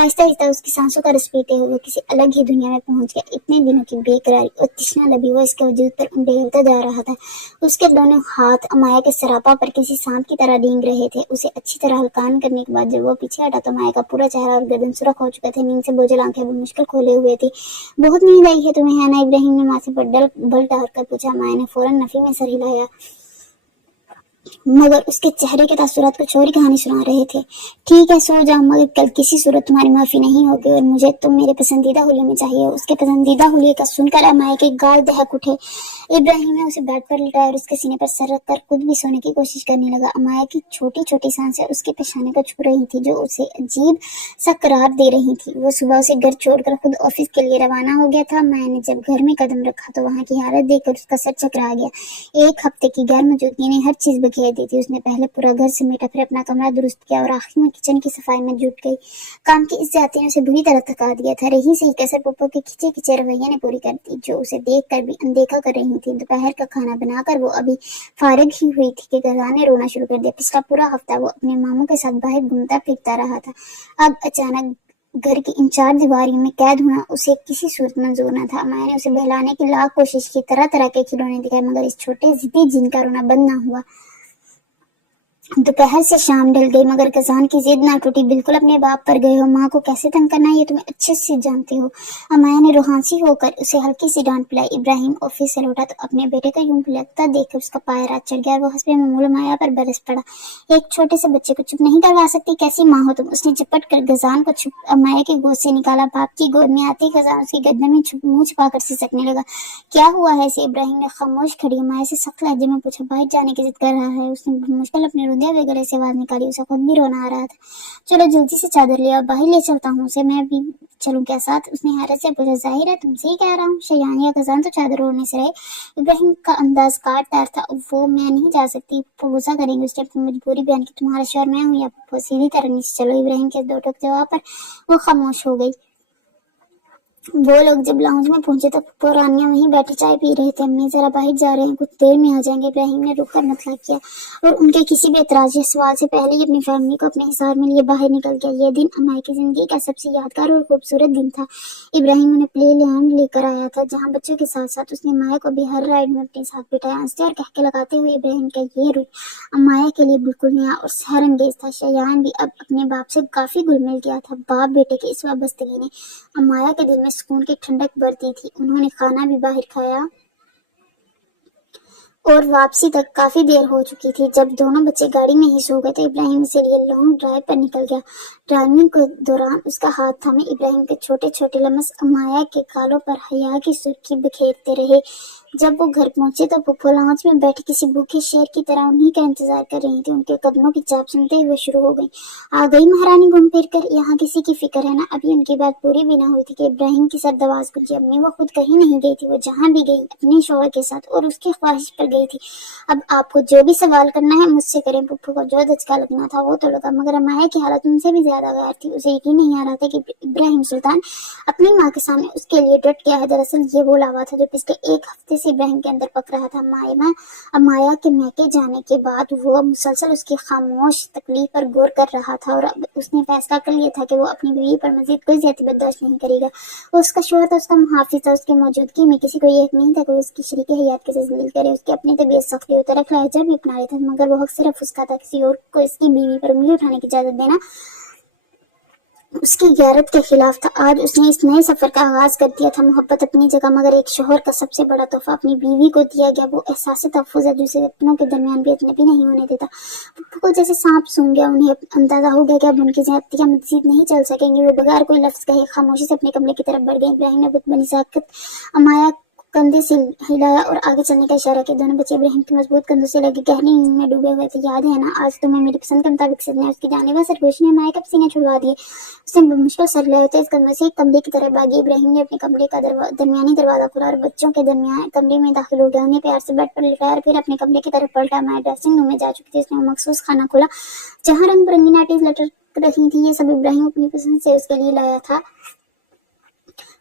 आहिस्ता आहिस्ता उसकी सांसों का रस पीते हुए किसी अलग ही दुनिया में पहुंच गया। इतने दिनों की बेकरारी और तृष्णा लबी हुआ इसके वजूद पर उंडेलता जा रहा था। उसके दोनों हाथ अमाया के सरापा पर किसी सांप की तरह डींग रहे थे। उसे अच्छी तरह हल्कान करने के बाद जब वो पीछे हटा तो अमाया का पूरा चेहरा और गर्दन सुर्ख हो चुका था। नींद से बोझल आंखें मुश्किल खोले हुए थी। बहुत नींद आई है तुम्हें, है ना? इब्राहिम ने माथे पर बल डालकर पूछा। अमाया ने फौरन नफी में सर हिलाया, मगर उसके चेहरे के तासुरात कुछ और ही कहानी सुना रहे थे। ठीक है सो जाओ, मगर कल किसी सूरत तुम्हारी माफी नहीं होगी और मुझे तुम मेरे पसंदीदा हुलिये में चाहिए। उसके पसंदीदा हुलिये का सुनकर अमाया के गाल दहक उठे। इब्राहिम ने उसे बेड पर लिटाया और उसके सीने पर सर रखकर खुद भी सोने की कोशिश करने लगा। अमाया की छोटी छोटी सांसें उसके पेशाने को छू रही थी जो उसे अजीब सा करार दे रही थी। वो सुबह उसे घर छोड़कर खुद ऑफिस के लिए रवाना हो गया था। अमाया ने जब घर में कदम रखा तो वहां की हालत देखकर उसका सर चकरा गया। एक हफ्ते की गैर मौजूदगी ने हर चीज बखेर दी थी। उसने पहले पूरा घर समेटा, फिर अपना कमरा दुरुस्त किया और आखिर में किचन की सफाई में जुट गई। काम की इस जाती ने उसे बुरी तरह थका दिया था। रही सही कसर पप्पो के खिंचे खिंचे रवैये ने पूरी कर दी, जो उसे देख कर भी अनदेखा कर रही थी। दोपहर का खाना बनाकर वो अभी फारिग ही हुई थी कि गजान ने रोना शुरू कर दिया। पिछला पूरा हफ्ता वो अपने मामू के साथ बाहर घूमता फिरता रहा था। अब अचानक घर की इन 4 दीवारियों में कैद होना उसे किसी सूरत मंजूर न था। माया ने उसे बहलाने की लाख कोशिश की, तरह तरह के खिलौने दिखाए, मगर इस छोटे जिद्दी जिन का रोना बंद न हुआ। दोपहर से शाम ढल गई मगर गजान की जिद ना टूटी। बिल्कुल अपने बाप पर गए हो, माँ को कैसे तंग करना है ये तुम्हें अच्छे से जानते हो। अमाया ने रूहांसी होकर उसे हल्की सी डांट पिलाई। इब्राहिम ऑफिस से लौटा तो अपने बेटे को यूं लगता देखकर उसका पाया रात चढ़ गया और वो हंसते मामूल अमाया पर बरस पड़ा। एक छोटे से बच्चे को चुप नहीं करवा सकती, कैसी माँ हो तुम। उसने झपट कर गजान को छुप अमाया की गोद से निकाला। बाप की गोद में आते ही गजान उसकी गर्दन में मुंह छुपाकर सिसकने लगा। क्या हुआ है इसे? इब्राहिम ने खामोश खड़ी अमाया से सख्त लहजे में पूछा। बाहर जाने की जिद कर रहा है। उसने मुश्किल अपने रुंधे हुए गले से आवाज निकाली। उसे खुद भी रोना आ रहा था। चलो जल्दी से चादर ले आओ, बाहर ले चलता हूँ उसे। मैं भी चलूं क्या साथ? उसने हैरत से पूछा। जाहिर है तुमसे ही कह रहा हूँ। शयान या गजान तो चादर ओढ़ने से रहे। इब्राहिम का अंदाज काटदार था। वो मैं नहीं जा सकती, वो गुस्सा करेंगे। उसने अपनी मजबूरी बयान की। तुम्हारा शोहर मैं हूँ या वो? सीधी तरह नीचे चलो। इब्राहिम के दो टोक जवाब पर वो खामोश हो गई। वो लोग जब लाउंज में पहुंचे तब पुरानिया वहीं बैठे चाय पी रहे थे। अम्मी जरा बाहर जा रहे हैं, कुछ देर में आ जाएंगे। इब्राहिम ने रुककर मतलब किया और उनके किसी भी एतराज या सवाल से पहले ही अपनी फैमिली को अपने हिसाब में लिए बाहर निकल गया। यह दिन अम्मा की जिंदगी का सबसे यादगार और खूबसूरत दिन था। इब्राहिम उन्हें प्ले लैंड लेकर आया था जहाँ बच्चों के साथ साथ उसने माया को भी हर राइड में अपने साथ बिठाया। हंसते और कहके लगाते हुए इब्राहिम का ये रुख अम्माया के लिए बिल्कुल नया और सहरंगेज था। शयान भी अब अपने बाप से काफी घुल मिल गया था। बाप बेटे की इस वाबस्तगी ने अम्माया के दिल में सुकून की ठंडक भरती थी। उन्होंने खाना भी बाहर खाया और वापसी तक काफी देर हो चुकी थी। जब दोनों बच्चे गाड़ी में ही सो गए तो इब्राहिम से लिए लॉन्ग ड्राइव पर निकल गया। ड्राइविंग के दौरान उसका हाथ थामे इब्राहिम के छोटे छोटे लम्स अमाया के गालों पर हया की सुर्खी बिखेरते रहे। जब वो घर पहुंचे तो फुफ्फो लाउंज में बैठे किसी भूखे शेर की तरह उन्हीं का इंतजार कर रही थी। उनके कदमों की चाप सुनते हुए शुरू हो गई। आ गई महारानी घूम फिर कर, यहाँ किसी की फिक्र है ना? अभी उनकी बात पूरी भी ना हुई थी कि इब्राहिम की सर्द आवाज गूंजी। अम्मी वो खुद कहीं नहीं गई थी, वो जहाँ भी गई अपने शौहर के साथ और उसकी ख्वाहिश पर गई थी। अब आपको जो भी सवाल करना है मुझसे करें। पुप्पू को जो धचका लगना था वो तो लगा, मगर अमाया की हालत उनसे भी ज्यादा गैर थी। उसे यकीन नहीं आ रहा था कि इब्राहिम सुल्तान अपनी माँ के सामने उसके लिए डट गया है। दरअसल ये वो लावा था जो पिछले एक हफ्ते से इब्राहिम के अंदर पक रहा था। अमाया के मैके जाने के बाद वो मुसलसल उसकी खामोश तकलीफ पर गौर कर रहा था और अब उसने फैसला कर लिया था कि वो अपनी बीवी पर मजीद कोई ज्यादा बर्दाश्त नहीं करेगा। वो उसका शोहर था, उसका मुहाफिज था। उसकी मौजूदगी में किसी को यह नहीं था कि उसकी शरीके हयात के जलील करे। उसकी अपनी तबीयत सख्ती और तरफ लहजा भी अपना रही था, मगर वो हक सिर्फ उसका था। किसी और को इसकी बीवी पर उंगली उठाने की इजाजत देना उसकी गैरत के खिलाफ था। आज उसने इस नए सफर का आगाज कर दिया था। मोहब्बत अपनी जगह, मगर एक शोहर का सबसे बड़ा तोहफा अपनी बीवी को दिया गया वो एहसास तहफ़्फ़ुज़ है जिसे अपनों के दरमियान भी अजनबी नहीं होने देता। पप्पू को जैसे सांप सूंघ गया। उन्हें अंदाजा हो गया कि अब उनकी ज़्यादतियां मज़ीद नहीं चल सकेंगी। वो बगैर कोई लफ्ज़ कहे खामोशी से अपने कमरे की तरफ बढ़ गए। इब्राहिम ने बुत बनी साकत अमाया कंधे से हिलाया और आगे चलने का इशारा किया। दोनों बच्चे इब्राहिम के मजबूत कंधों से लगे गहरी नींद में डूबे हुए थे। याद है ना, आज तुम्हें मेरी पसंद के मुताबिक सजना है। उसकी जानलेवा सरगोशी ने अमाया के सीने छुड़वा दिए। उसने मुश्किल सर ले तेज कदमों से कमरे की तरफ भागी। इब्राहिम ने अपने कमरे का दरमियानी दरवाजा खोला और बच्चों के दरमियान कमरे में दाखिल हो गया। उन्हें प्यार से बेड पर लिटाया और फिर अपने कमरे की तरफ पलटा। अमाया ड्रेसिंग रूम में जा चुकी थी। उसने मखसूस खाना खोला जहाँ रंग बिरंगी नाटीज लटक रही थी। ये सब इब्राहिम अपनी पसंद से उसके लिए लाया था।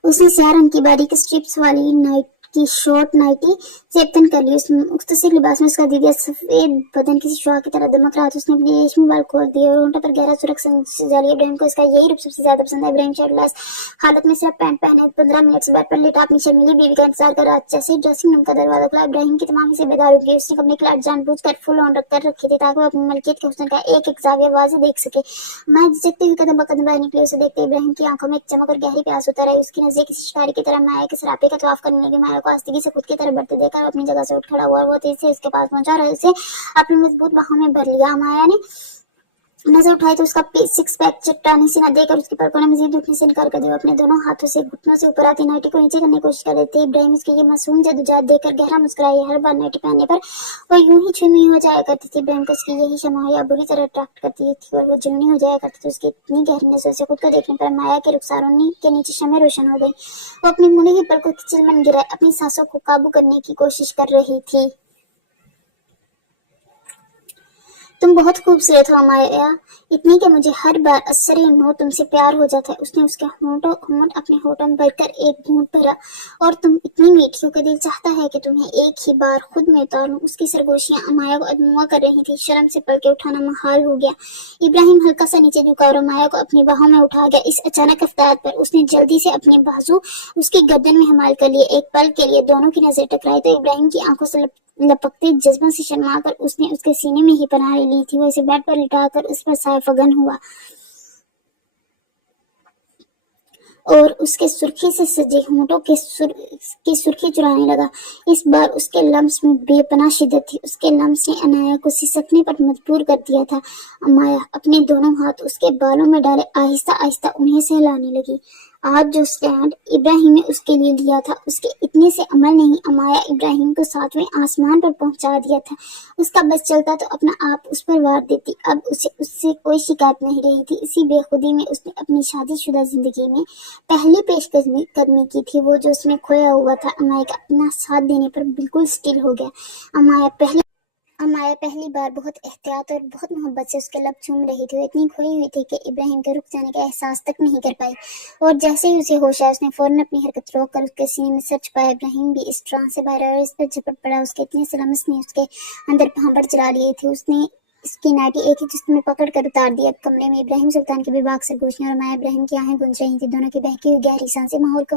उसने स्याह रंग की बारीक स्ट्रिप्स वाली नाइट की शॉर्ट नाइटी सेप्तन कर ली। उस मुख्तसर लिबास में उसका दीदिया सफेद बदन किसी शुआ की तरह दमक रहा था। उसने अपने रेशमी बाल खोल दिए और होंठों पर गहरा सुर्ख सजा लिया। इब्राहिम को इसका यही रूप सबसे ज्यादा पसंद है। इब्राहिम शर्टलेस हालत में सिर्फ पैंट पहने 15 मिनट से बेड पर लेटा अपनी शर्मीली बीवी का इंतजार कर रहा। जैसे जैसे रूम का दरवाजा खुला इब्राहिम की तमाम से बेदार हो गई। उसने कमरे की लाइट जानबूझकर फुल ऑन रखकर रखी थी ताकि वो अपनी मलकियत के हुस्न का एक एक जाविया वाज़ेह देख सके। मैं झिझकते हुए कदम ब कदम बाहर निकली। उसे देखते इब्राहिम की आंखों में एक चमक और गहरी प्यास उतर आई। उसकी नजरें किसी शिकारी की तरह माया के सरापे का तवाफ करने लगी। माया को आस्तीगी से खुद की तरफ बढ़ते देखकर अपनी जगह से उठ खड़ा हुआ और वो तेजी से उसके पास पहुंचा और उसे अपनी मजबूत बाहों में भर लिया। माया ने नजर उठाई तो उसका सिक्स पैक चट्टानी सीना देखकर उसकी पलकों ने मजीद उठने से इनकार कर दिया। अपने दोनों हाथों से घुटनों से ऊपर आती नाइटी को नीचे करने की कोशिश कर रहे थे। इब्राहिम उसकी ये मासूम जद्दोजहद देखकर गहरा मुस्कुराया। हर बार नाइटी पहनने पर वो यूं ही छुनी हो जाया करती थी। इब्राहिम को उसकी यही शमाया बुरी तरह अट्रैक्ट करती थी और वो जुनूनी हो जाया करती थी। उसकी इतनी गहरी नजर से खुद को देखने पर माया के रुखसार के नीचे शमें रोशन हो गई। वो अपनी मुड़ी की पलकों की चिलमन गिराए अपनी सांसों को काबू करने की कोशिश कर रही थी। तुम बहुत खूबसूरत हो अमाया, इतनी कि मुझे हर बार असरे नो तुमसे प्यार हो जाता है। उसने उसके होंठ अपने होठों में भरकर एक घूंट भरा। और तुम इतनी मीठी हो कि दिल चाहता है कि तुम्हें एक ही बार खुद में उतार लूं। उसकी सरगोशियां अमाया को अदमुआ कर रही थी। शर्म से पलके उठाना महाल हो गया। इब्राहिम हल्का सा नीचे झुका और अमाया को अपनी बाहों में उठा गया। इस अचानक रफ्तार पर उसने जल्दी से अपने बाजू उसकी गर्दन में हमाल कर लिए। एक पल के लिए दोनों की नजर टकराई तो इब्राहिम की आंखों से लपकते जज्बों से शर्मा कर उसने उसके सीने में ही पनाह ले ली थी। वो इसे बेड पर लिटाकर उस पर सायफगन हुआ और उसके सुर्खी से सजे होंठों की सुर्खी चुराने लगा। इस बार उसके लम्स में बेपनाह शिद्दत थी। उसके लम्स ने अनाया को सिसकने पर मजबूर कर दिया था। अमाया अपने दोनों हाथ उसके बालों में डाले आहिस्ता आहिस्ता उन्हें सहलाने लगी। आज जो स्टैंड इब्राहिम ने उसके लिए लिया था, उसके इतने से अमल नहीं अमाया इब्राहिम को सातवें आसमान पर पहुंचा दिया था। उसका बस चलता तो अपना आप उस पर वार देती। अब उसे उससे कोई शिकायत नहीं रही थी। इसी बेखुदी में उसने अपनी शादीशुदा जिंदगी में पहली पेशकदमी की थी, वो जो उसमें खोया हुआ था। अमाया का अपना साथ देने पर बिल्कुल स्टिल हो गया। अमाया पहली बार बहुत एहतियात और बहुत मोहब्बत से उसके लब चूम रही थी। वो इतनी खोई हुई थी कि इब्राहिम के रुक जाने का एहसास तक नहीं कर पाई, और जैसे ही उसे होश आया उसने फौरन अपनी हरकत रोक कर उसके सीने में सर छुपाया। इब्राहिम भी इस ट्रांस से बाहर आया और इस पर झपट पड़ा। उसके इतने से लम्स ने उसके अंदर भांपड़ चला लिए थे। उसने इसकी नाटी एक ही जिस्म में पकड़ कर उतार दी। अब कमरे में इब्राहिम सुल्तान की बेबाक सरगोशियां और अमाया इब्राहिम की आहें गूंज रही थी। दोनों की बहकी हुई गहरी सांसें माहौल को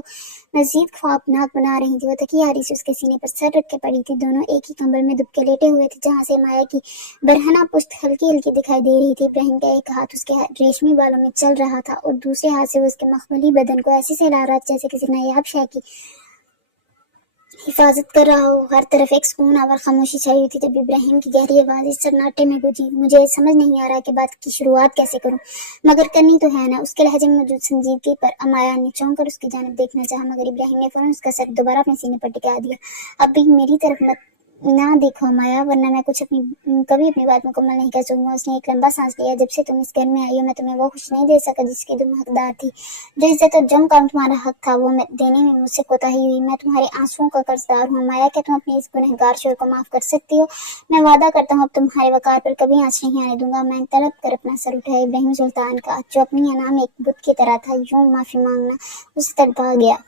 मजीद ख्वाबनाक बना रही थी। वो तकिया आरी से उसके सीने पर सर रख के पड़ी थी। दोनों एक ही कंबल में दुबके लेटे हुए थे, जहां से माया की बरहना पुश्त हल्की हल्की दिखाई दे रही थी। इब्राहिम का एक हाथ उसके रेशमी बालों में चल रहा था और दूसरे हाथ से वो उसके मखमली बदन को ऐसे सहला रहा था जैसे किसी नायाब शय की हिफाजत कर रहा हो। हर तरफ एक सुकून आवर खामोशी छाई हुई थी। जब इब्राहिम की गहरी आवाज इस सन्नाटे में गूंजी, मुझे समझ नहीं आ रहा कि बात की शुरुआत कैसे करूं, मगर करनी तो है ना। उसके लहजे में मौजूद संजीदगी पर अमाया ने चौंक कर उसकी जानिब देखना चाहा, मगर इब्राहिम ने फौरन उसका सर दोबारा अपने सीने पर टिका दिया। अब भी मेरी तरफ मत ना देखो अमाया, वरना मैं कभी अपनी बात मुकम्मल नहीं कर सकूंगा। उसने एक लंबा सांस लिया। जब से तुम इस घर में आई हो, मैं तुम्हें वो खुश नहीं दे सका जिसकी तुम हकदार थी। जो इज्जत और जम का तुम्हारा हक था, वो देने में मुझसे कोताही हुई। मैं तुम्हारे आंसुओं का कर्जदार हूँ अमाया। क्या तुम अपने इस गुनहगार शोहर को माफ कर सकती हो? मैं वादा करता हूँ अब तुम्हारे वकार पर कभी आंच नहीं आने दूंगा। मैं तड़प कर अपना सर उठाया। इब्राहिम सुल्तान का, जो अपनी अना में एक बुत की तरह था, यूं माफी मांगना उसे तड़पा गया।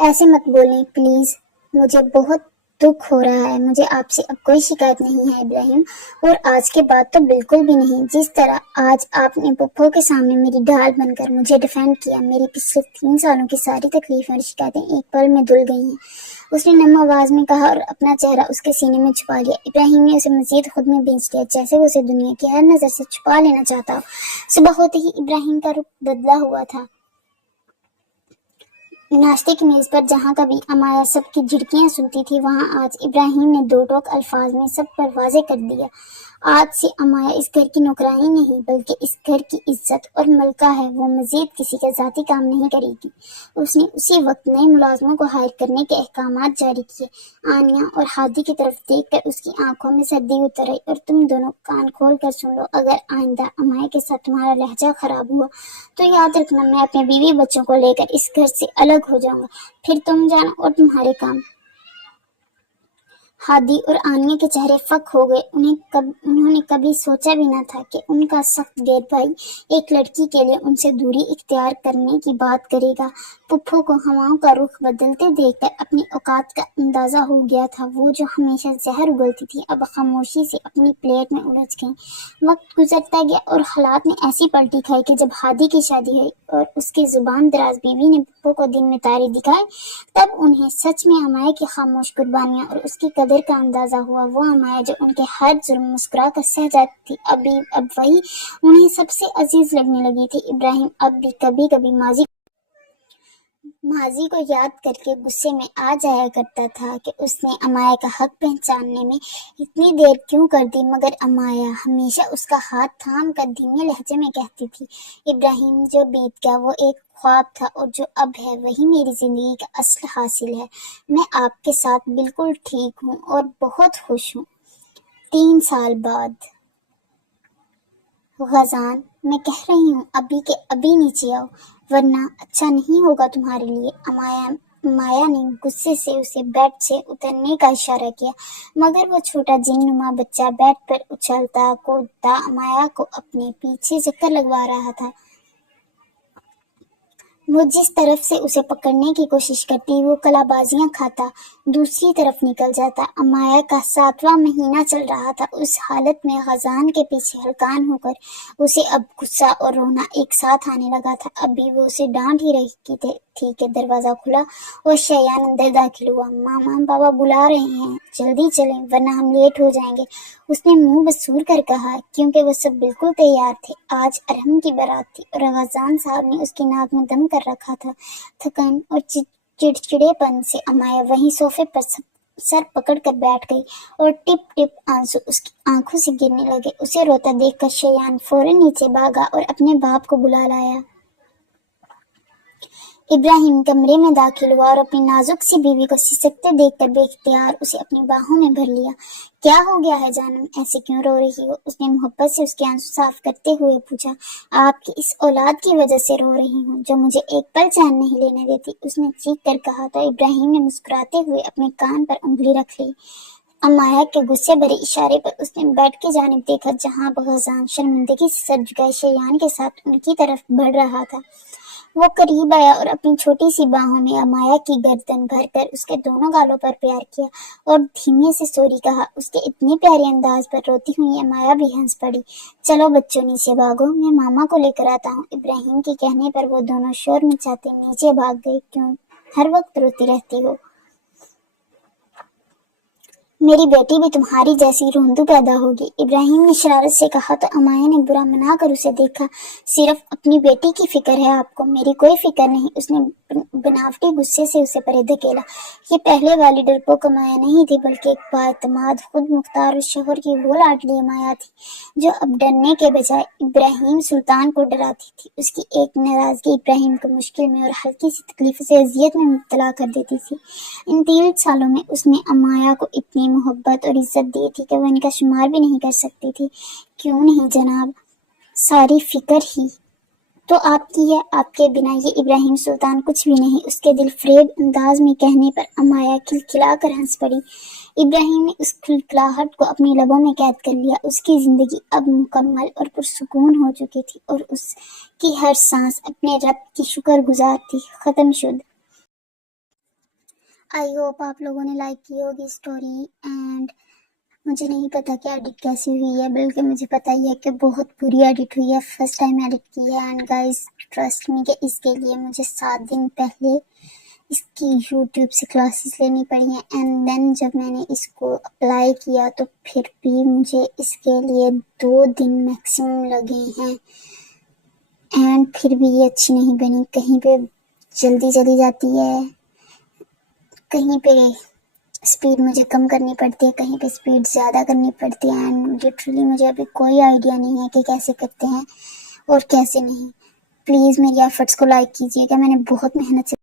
ऐसे मत बोलें प्लीज, मुझे बहुत दुख हो रहा है। मुझे आपसे अब कोई शिकायत नहीं है इब्राहिम, और आज के बाद तो बिल्कुल भी नहीं। जिस तरह आज आपने पुप्पो के सामने मेरी ढाल बनकर मुझे डिफेंड किया, मेरी पिछले 3 सालों की सारी तकलीफें और शिकायतें एक पल में धुल गई हैं, उसने नम आवाज में कहा और अपना चेहरा उसके सीने में छुपा लिया। इब्राहिम ने उसे मजीद खुद में बेच लिया, जैसे वो उसे दुनिया की हर नजर से छुपा लेना चाहता हो। सुबह होते ही इब्राहिम का रुख बदला हुआ था। नाश्ते की मेज पर जहां कभी अमाया सबकी झिड़कियां सुनती थी, वहां आज इब्राहिम ने दो टोक अल्फाज में सब पर वाज़े कर दिया, आज से अमाया इस घर की नौकरानी नहीं बल्कि इस घर की इज्जत और मलका है। वो मजीद किसी का जाती काम नहीं करेगी। उसने उसी वक्त नए मुलाजमों को हायर करने के अहकामात जारी किए। आनिया और हादी की तरफ देखकर उसकी आंखों में सर्दी उतर आई। और तुम दोनों कान खोल कर सुन लो, अगर आइंदा अमाया के साथ तुम्हारा लहजा खराब हुआ तो याद रखना, मैं अपने बीवी बच्चों को लेकर इस घर से अलग हो जाऊंगा। फिर तुम जाना और तुम्हारे काम। हादी और आनिया के चेहरे फक हो गए। उन्होंने कभी सोचा भी न था कि उनका सख्त गैर भाई एक लड़की के लिए उनसे दूरी इख्तियार करने की बात करेगा। पुप्पो को हवाओं का रुख बदलते देखकर अपनी औकात का अंदाजा हो गया था। वो जो हमेशा जहर उगलती थी, अब खामोशी से अपनी प्लेट में उलझ गई। वक्त गुजरता गया और हालात ने ऐसी पलटी खाई कि जब हादी की शादी हुई और उसकी जुबान दराज बीवी ने पुप्पो को दिन में तारे दिखाए, तब उन्हें सच में अमाया की खामोश कुर्बानियां और उसकी कदर का अंदाजा हुआ। वो अमाया जो उनके हर जुल्म मुस्कुरा कर सह जाती थी, अब वही उन्हें सबसे अजीज लगने लगी थी। इब्राहिम अब भी कभी कभी माजी को याद करके गुस्से में आ जाया करता था कि उसने अमाया का हक पहचानने में इतनी देर क्यों कर दी, मगर अमाया हमेशा उसका हाथ थाम कर धीमे लहजे में कहती थी, इब्राहिम जो बीत गया वो एक ख्वाब था और जो अब है वही मेरी जिंदगी का असल हासिल है। मैं आपके साथ बिल्कुल ठीक हूँ और बहुत खुश हूँ। 3 साल बाद। गजान, मैं कह रही हूँ अभी के अभी नीचे आओ, वरना अच्छा नहीं होगा तुम्हारे लिए। माया ने गुस्से से उसे बेड से उतरने का इशारा किया, मगर वो छोटा जिन्नुमा बच्चा बेड पर उछलता कूदता माया को अपने पीछे चक्कर लगवा रहा था। वो जिस तरफ से उसे पकड़ने की कोशिश करती, वो कलाबाजियां खाता दूसरी तरफ निकल जाता। अमाया का 7वां महीना चल रहा था। उस हालत में गजान के पीछे हलकान होकर उसे अब गुस्सा और रोना एक साथ आने लगा था। अब भी वो उसे डांट ही रही थी थी कि दरवाजा खुला और शैयान अंदर दाखिल हुआ। मामा पापा बुला रहे हैं, जल्दी चलें वरना हम लेट हो जाएंगे, उसने मुंह बसूर कर कहा, क्योंकि वो सब बिल्कुल तैयार थे। आज अरहम की बारात थी और रवाजान साहब ने उसकी नाक में दम कर रखा था। थकान और चिड़चिड़ेपन से अमाया वहीं सोफे पर सर पकड़ कर बैठ गई और टिप टिप आंसू उसकी आंखों से गिरने लगे। उसे रोता देखकर शैयान फौरन नीचे भागा और अपने बाप को बुला लाया। इब्राहिम कमरे में दाखिल हुआ और अपनी नाजुक सी बीवी को सिसकते देखकर बेख्तियार उसे अपनी बाहों में भर लिया। क्या हो गया है जानम, ऐसे क्यों रो रही हो? उसने मोहब्बत से उसके आंसू साफ करते हुए पूछा। आपकी इस औलाद की वजह से रो रही हूँ जो मुझे एक पल चैन नहीं लेने देती, उसने चीख कर कहा तो इब्राहिम ने मुस्कुराते हुए अपने कान पर उंगली रख ली। अमाया के गुस्से भरे इशारे पर उसने बेड की जानिब देखा जहां बग़ज़ान शर्मिंदगी से सर झुकाए शैयान के साथ उनकी तरफ बढ़ रहा था। वो करीब आया और अपनी छोटी सी बाहों में अमाया की गर्दन भरकर उसके दोनों गालों पर प्यार किया और धीमे से सॉरी कहा। उसके इतने प्यारे अंदाज पर रोती हुई अमाया भी हंस पड़ी। चलो बच्चों नीचे भागो, मैं मामा को लेकर आता हूँ। इब्राहिम के कहने पर वो दोनों शोर मचाते नीचे भाग गए। क्यों हर वक्त रोती रहती हो? मेरी बेटी भी तुम्हारी जैसी रोंदू पैदा होगी, इब्राहिम ने शरारत से कहा तो अमाया ने बुरा मनाकर उसे देखा। सिर्फ अपनी बेटी की फिक्र है आपको, मेरी कोई फिक्र नहीं, उसने बनावटी गुस्से से उसे परे धकेला। ये पहले वाली डरपोक अमाया नहीं थी बल्कि एक बाएतमाद खुद मुख्तार और शोहर की वो लाडली अमाया थी जो अब डरने के बजाय इब्राहिम सुल्तान को डराती थी। उसकी एक नाराजगी इब्राहिम को मुश्किल में और हल्की सी तकलीफ से अजियत में मुब्तला कर देती थी। इन 3 सालों में उसने अमाया को इतनी मोहब्बत और इज्जत दी थी कि वह इनका शुमार भी नहीं कर सकती थी। क्यों नहीं जनाब, सारी फिक्र ही तो आपकी है, आपके बिना ये इब्राहिम सुल्तान कुछ भी नहीं, उसके दिल फरेब अंदाज में कहने पर अमाया खिलखिला कर हंस पड़ी। इब्राहिम ने उस खिलखिलाहट को अपनी लबों में कैद कर लिया। उसकी जिंदगी अब मुकम्मल और पुरसुकून हो चुकी थी और उसकी हर सांस अपने रब की शुक्रगुजार थी। खत्म शुद। आई होप आप लोगों ने लाइक की होगी स्टोरी। एंड मुझे नहीं पता कि एडिट कैसी हुई है, बल्कि मुझे पता ही है कि बहुत बुरी एडिट हुई है, फर्स्ट टाइम एडिट की है। एंड गाइस ट्रस्ट मी कि इसके लिए मुझे 7 दिन पहले इसकी यूट्यूब से क्लासेस लेनी पड़ी हैं। एंड देन जब मैंने इसको अप्लाई किया तो फिर भी मुझे इसके लिए 2 दिन मैक्सिमम लगे हैं। एंड फिर भी ये अच्छी नहीं बनी, कहीं पे जल्दी चली जाती है, कहीं पे स्पीड मुझे कम करनी पड़ती है, कहीं पे स्पीड ज़्यादा करनी पड़ती है। एंड लिटरली मुझे अभी कोई आइडिया नहीं है कि कैसे करते हैं और कैसे नहीं। प्लीज़ मेरी एफर्ट्स को लाइक कीजिएगा, मैंने बहुत मेहनत से